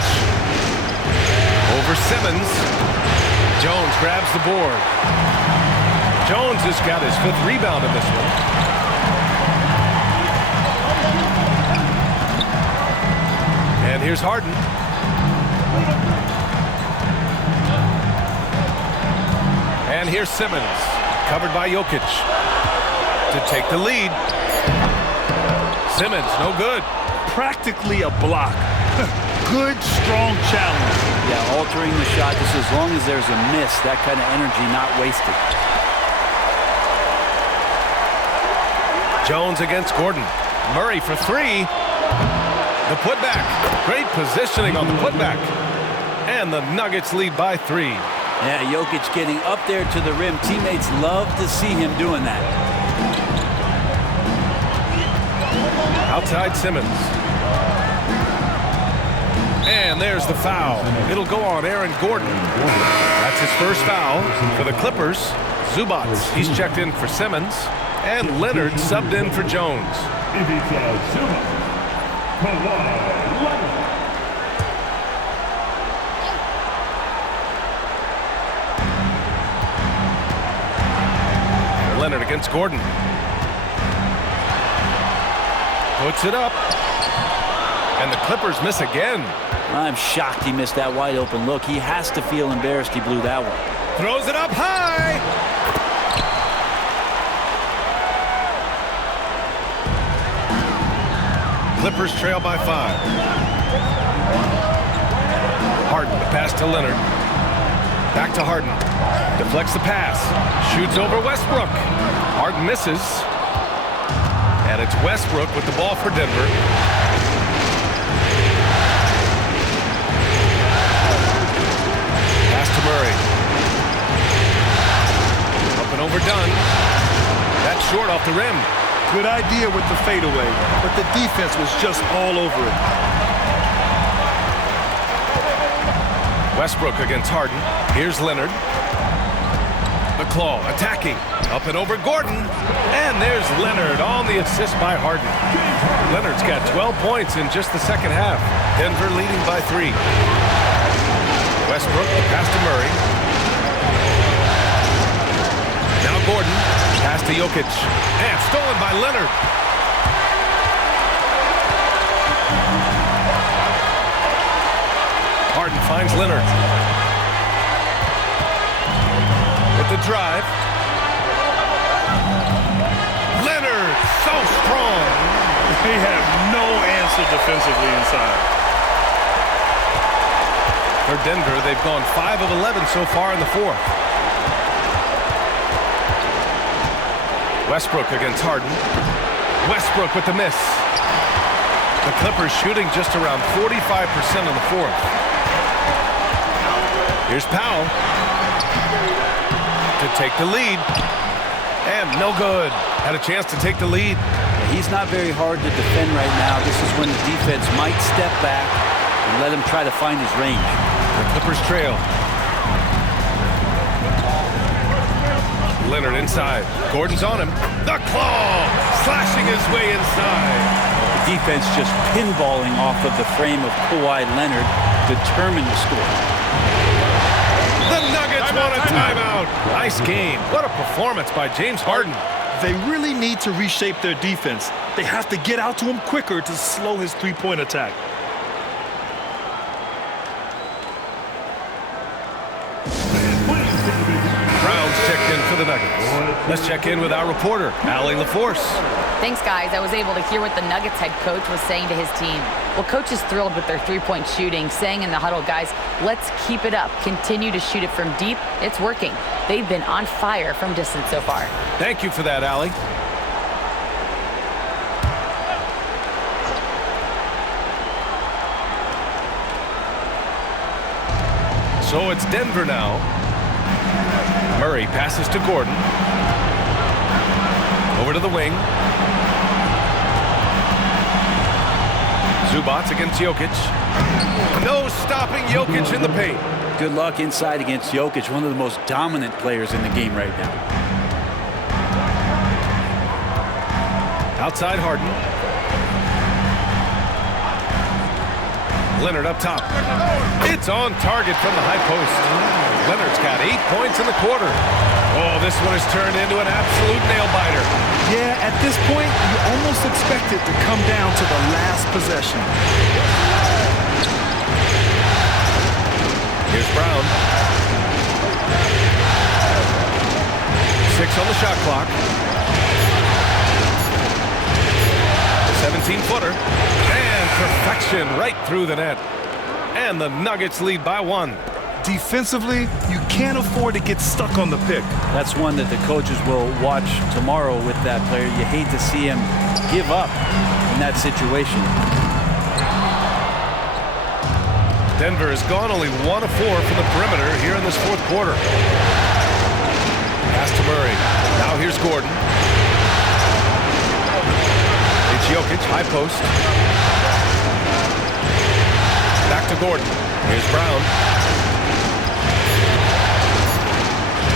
Over Simmons. Jones grabs the board. Jones has got his 5th rebound in this one. And here's Harden. And here's Simmons, covered by Jokic. to take the lead. Simmons, no good. Practically a block. Good, strong challenge. Yeah, altering the shot just as long as there's a miss. That kind of energy not wasted. Jones against Gordon. Murray for three. The putback. Great positioning on the putback. And the Nuggets lead by 3. Yeah, Jokic getting up there to the rim. Teammates love to see him doing that. Outside Simmons. And there's the foul. It'll go on Aaron Gordon. That's his first foul for the Clippers. Zubac, he's checked in for Simmons. And Leonard subbed in for Jones. Leonard against Gordon. Puts it up. And the Clippers miss again. I'm shocked he missed that wide open look. He has to feel embarrassed he blew that one. Throws it up high. Clippers trail by 5. Harden, the pass to Leonard. Back to Harden. Deflects the pass. Shoots over Westbrook. Harden misses. And it's Westbrook with the ball for Denver. Pass to Murray. Up and overdone. That's short off the rim. Good idea with the fadeaway, but the defense was just all over it. Westbrook against Harden. Here's Leonard. The claw attacking. Up and over Gordon. And there's Leonard on the assist by Harden. Leonard's got 12 points in just the second half. Denver leading by 3. Westbrook, the pass to Murray. Now Gordon. Pass to Jokic. And stolen by Leonard. Harden finds Leonard. With the drive. Leonard, so strong. They have no answer defensively inside. For Denver, they've gone 5 of 11 so far in the fourth. Westbrook against Harden. Westbrook with the miss. The Clippers shooting just around 45% in the fourth. Here's Powell to take the lead. And no good. Had a chance to take the lead. He's not very hard to defend right now. This is when the defense might step back and let him try to find his range. The Clippers trail. Leonard inside. Gordon's on him. The claw! Slashing his way inside. The defense just pinballing off of the frame of Kawhi Leonard, determined to score. The Nuggets want a timeout. Nice game. What a performance by James Harden. They really need to reshape their defense. They have to get out to him quicker to slow his three-point attack. Brown's checked in for the Nuggets. Let's check in with our reporter, Allie LaForce. Thanks, guys. I was able to hear what the Nuggets head coach was saying to his team. Well, coach is thrilled with their three-point shooting, saying in the huddle, guys, let's keep it up. Continue to shoot it from deep. It's working. They've been on fire from distance so far. Thank you for that, Allie. So it's Denver now. Murray passes to Gordon. Over to the wing. Zubac against Jokic. No stopping Jokic in the paint. Good luck inside against Jokic, one of the most dominant players in the game right now. Outside Harden. Leonard up top. It's on target from the high post. Leonard's got 8 points in the quarter. Oh, this one has turned into an absolute nail-biter. Yeah, at this point, you almost expect it to come down to the last possession. Here's Brown. 6 on the shot clock. 17-footer. And perfection right through the net. And the Nuggets lead by 1. Defensively, you can't afford to get stuck on the pick. That's one that the coaches will watch tomorrow with that player. You hate to see him give up in that situation. Denver has gone only 1 of 4 from the perimeter here in this fourth quarter. Pass to Murray. Now here's Gordon. It's Jokic, high post. Back to Gordon. Here's Brown.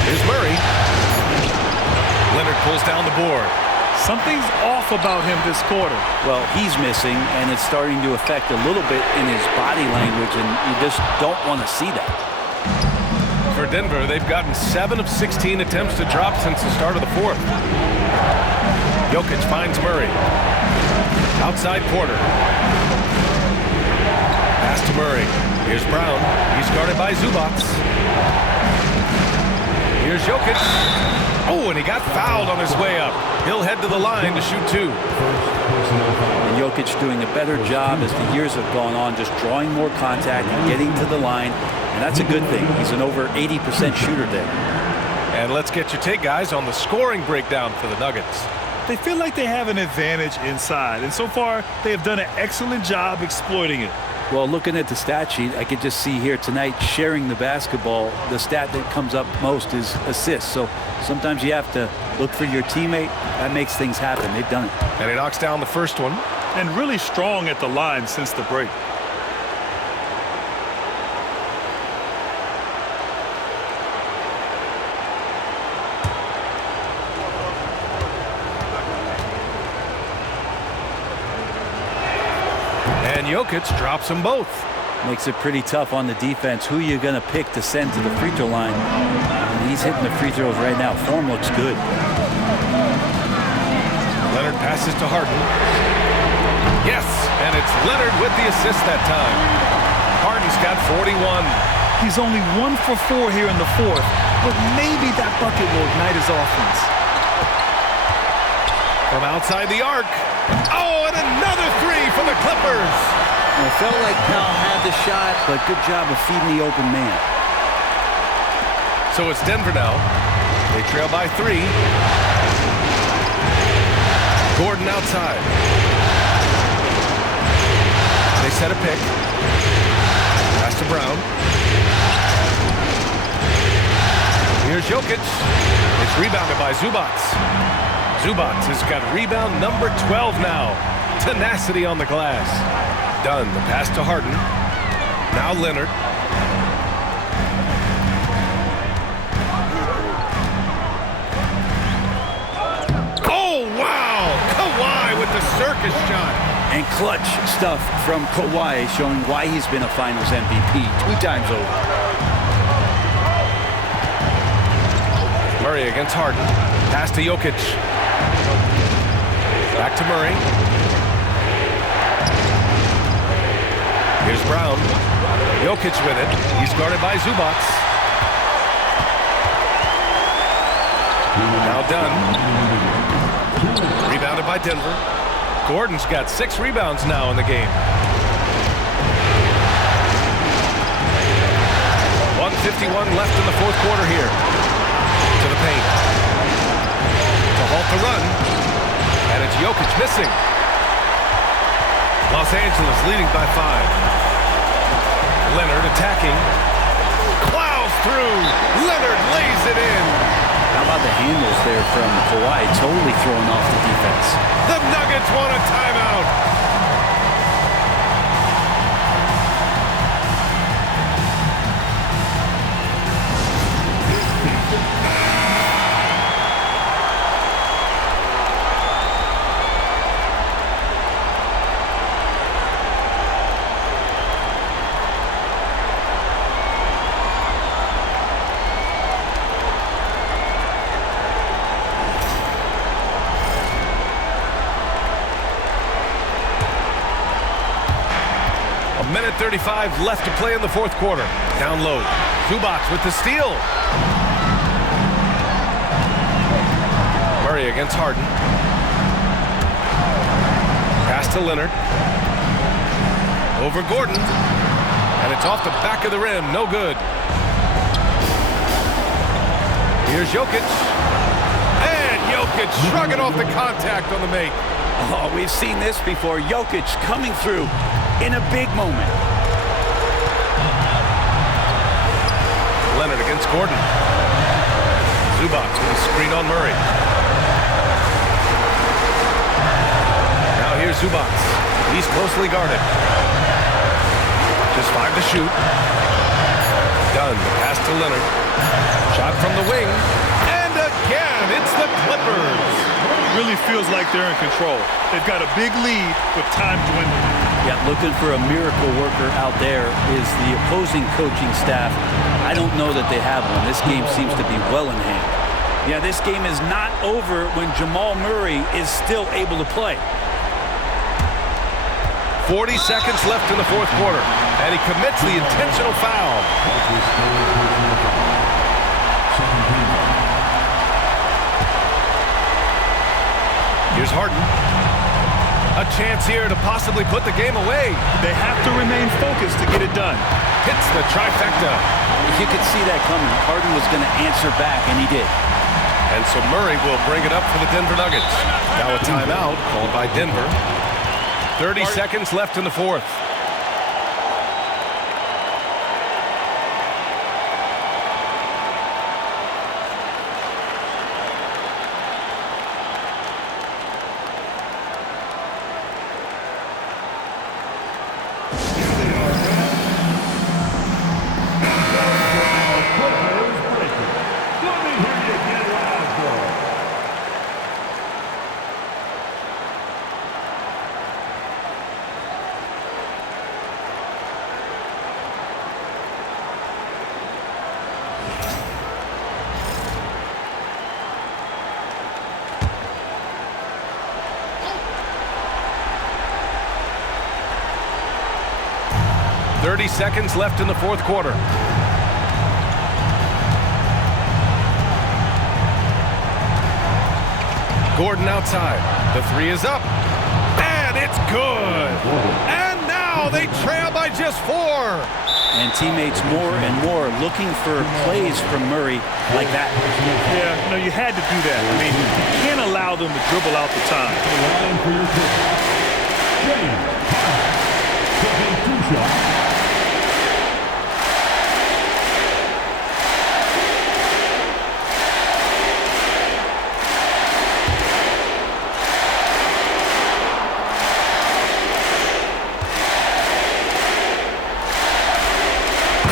Here's Murray. Leonard pulls down the board. Something's off about him this quarter. Well, he's missing, and it's starting to affect a little bit in his body language, and you just don't want to see that. For Denver, they've gotten 7 of 16 attempts to drop since the start of the fourth. Jokic finds Murray. Outside Porter. Pass to Murray. Here's Brown. He's guarded by Zubac. Here's Jokic. Oh, and he got fouled on his way up. He'll head to the line to shoot 2. And Jokic doing a better job as the years have gone on, just drawing more contact and getting to the line. And that's a good thing. He's an over 80% shooter there. And let's get your take, guys, on the scoring breakdown for the Nuggets. They feel like they have an advantage inside, and so far they have done an excellent job exploiting it. Well, looking at the stat sheet, I could just see here tonight sharing the basketball. The stat that comes up most is assists. So sometimes you have to look for your teammate. That makes things happen. They've done it. And he knocks down the first one. And really strong at the line since the break. And Jokic drops them both. Makes it pretty tough on the defense. Who you're going to pick to send to the free throw line. And he's hitting the free throws right now. Form looks good. Leonard passes to Harden. Yes, and it's Leonard with the assist that time. Harden's got 41. He's only 1 for 4 here in the fourth, but maybe that bucket will ignite his offense. From outside the arc. Oh, and another 3 for the Clippers. It felt like Powell had the shot, but good job of feeding the open man. So it's Denver now. They trail by 3. Gordon outside. They set a pick. Pass to Brown. Here's Jokic. It's rebounded by Zubac. Zubac has got rebound number 12 now. Tenacity on the glass. Done. The pass to Harden. Now Leonard. Oh, wow! Kawhi with the circus shot. And clutch stuff from Kawhi, showing why he's been a Finals MVP 2 times over. Murray against Harden. Pass to Jokic. Back to Murray. Here's Brown. Jokic with it. He's guarded by Zubac. Now done. Rebounded by Denver. Gordon's got 6 rebounds now in the game. 1:51 left in the fourth quarter here. To the paint. To halt the run. And it's Jokic missing. Los Angeles leading by 5. Leonard attacking. Plows through. Leonard lays it in. How about the handles there from Kawhi? Totally throwing off the defense. The Nuggets want a timeout. Minute 35 left to play in the fourth quarter. Down low. Zubac with the steal. Murray against Harden. Pass pass to Leonard. Over Gordon. And it's off the back of the rim. No good. Here's Jokic. And Jokic shrugging off the contact on the make. Oh, we've seen this before. Jokic coming through in a big moment. Leonard against Gordon. Zubac with a screen on Murray. Now here's Zubac. He's closely guarded. Just 5 to shoot. Dunn, pass to Leonard. Shot from the wing. And again, it's the Clippers. Really feels like they're in control. They've got a big lead with time dwindling. Yeah, looking for a miracle worker out there is the opposing coaching staff. I don't know that they have one. This game seems to be well in hand. Yeah, this game is not over when Jamal Murray is still able to play. 40 seconds left in the fourth quarter, and he commits the intentional foul. Here's Harden. A chance here to possibly put the game away. They have to remain focused to get it done. Hits the trifecta. You could see that coming. Harden was going to answer back, and he did. And so Murray will bring it up for the Denver Nuggets. Now a timeout called by Denver. 30 seconds left in the fourth. Let me hear you get loud for it. 30 seconds left in the fourth quarter. Gordon outside. The three is up. And it's good. And now they trail by just 4. And teammates more and more looking for plays from Murray like that. Yeah, no, you had to do that. I mean, you can't allow them to dribble out the time. Line for your pick. James taking 2 shots.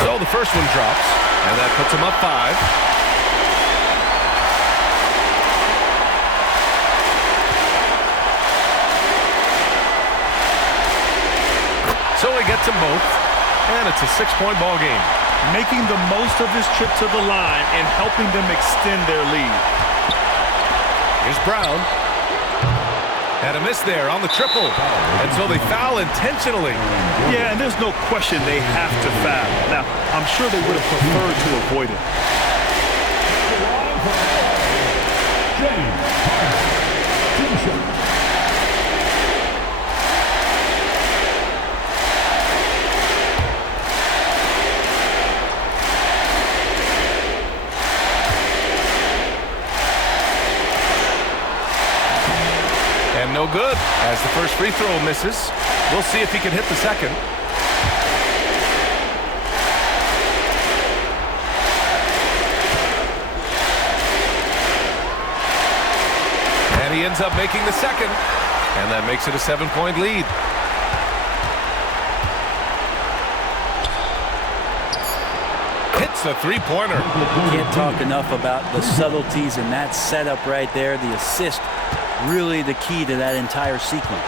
So the first one drops, and that puts him up 5. So he gets them both, and it's a 6-point ball game. Making the most of his trip to the line and helping them extend their lead. Here's Brown. Had a miss there on the triple, and so they foul intentionally. Yeah, and there's no question they have to foul. Now, I'm sure they would have preferred to avoid it. James 2 shots. And no good, as the first free throw misses. We'll see if he can hit the second. And he ends up making the second, and that makes it a 7-point lead. Hits the three-pointer. Can't talk enough about the subtleties in that setup right there. The assist, really the key to that entire sequence.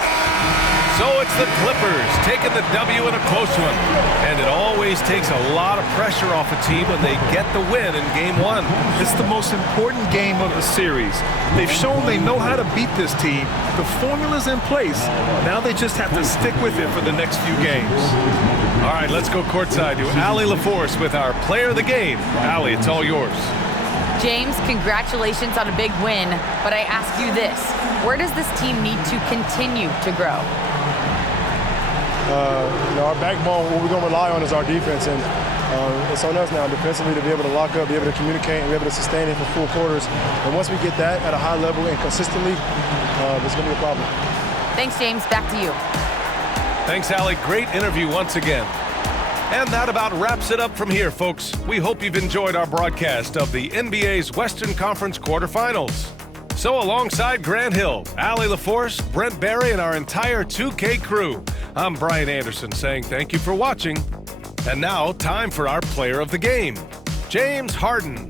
So it's the Clippers taking the W in a close one. And it always takes a lot of pressure off a team when they get the win in Game 1. It's the most important game of the series. They've shown they know how to beat this team. The formula's in place. Now they just have to stick with it for the next few games. All right, let's go courtside to Allie LaForce with our player of the game. Allie, it's all yours. James, congratulations on a big win, but I ask you this. Where does this team need to continue to grow? Our backbone, what we're going to rely on is our defense, and it's on us now defensively to be able to lock up, be able to communicate, and be able to sustain it for full quarters. And once we get that at a high level and consistently, it's going to be a problem. Thanks, James. Back to you. Thanks, Allie. Great interview once again. And that about wraps it up from here, folks. We hope you've enjoyed our broadcast of the NBA's Western Conference quarterfinals. So alongside Grant Hill, Allie LaForce, Brent Barry, and our entire 2K crew, I'm Brian Anderson saying thank you for watching. And now, time for our player of the game, James Harden.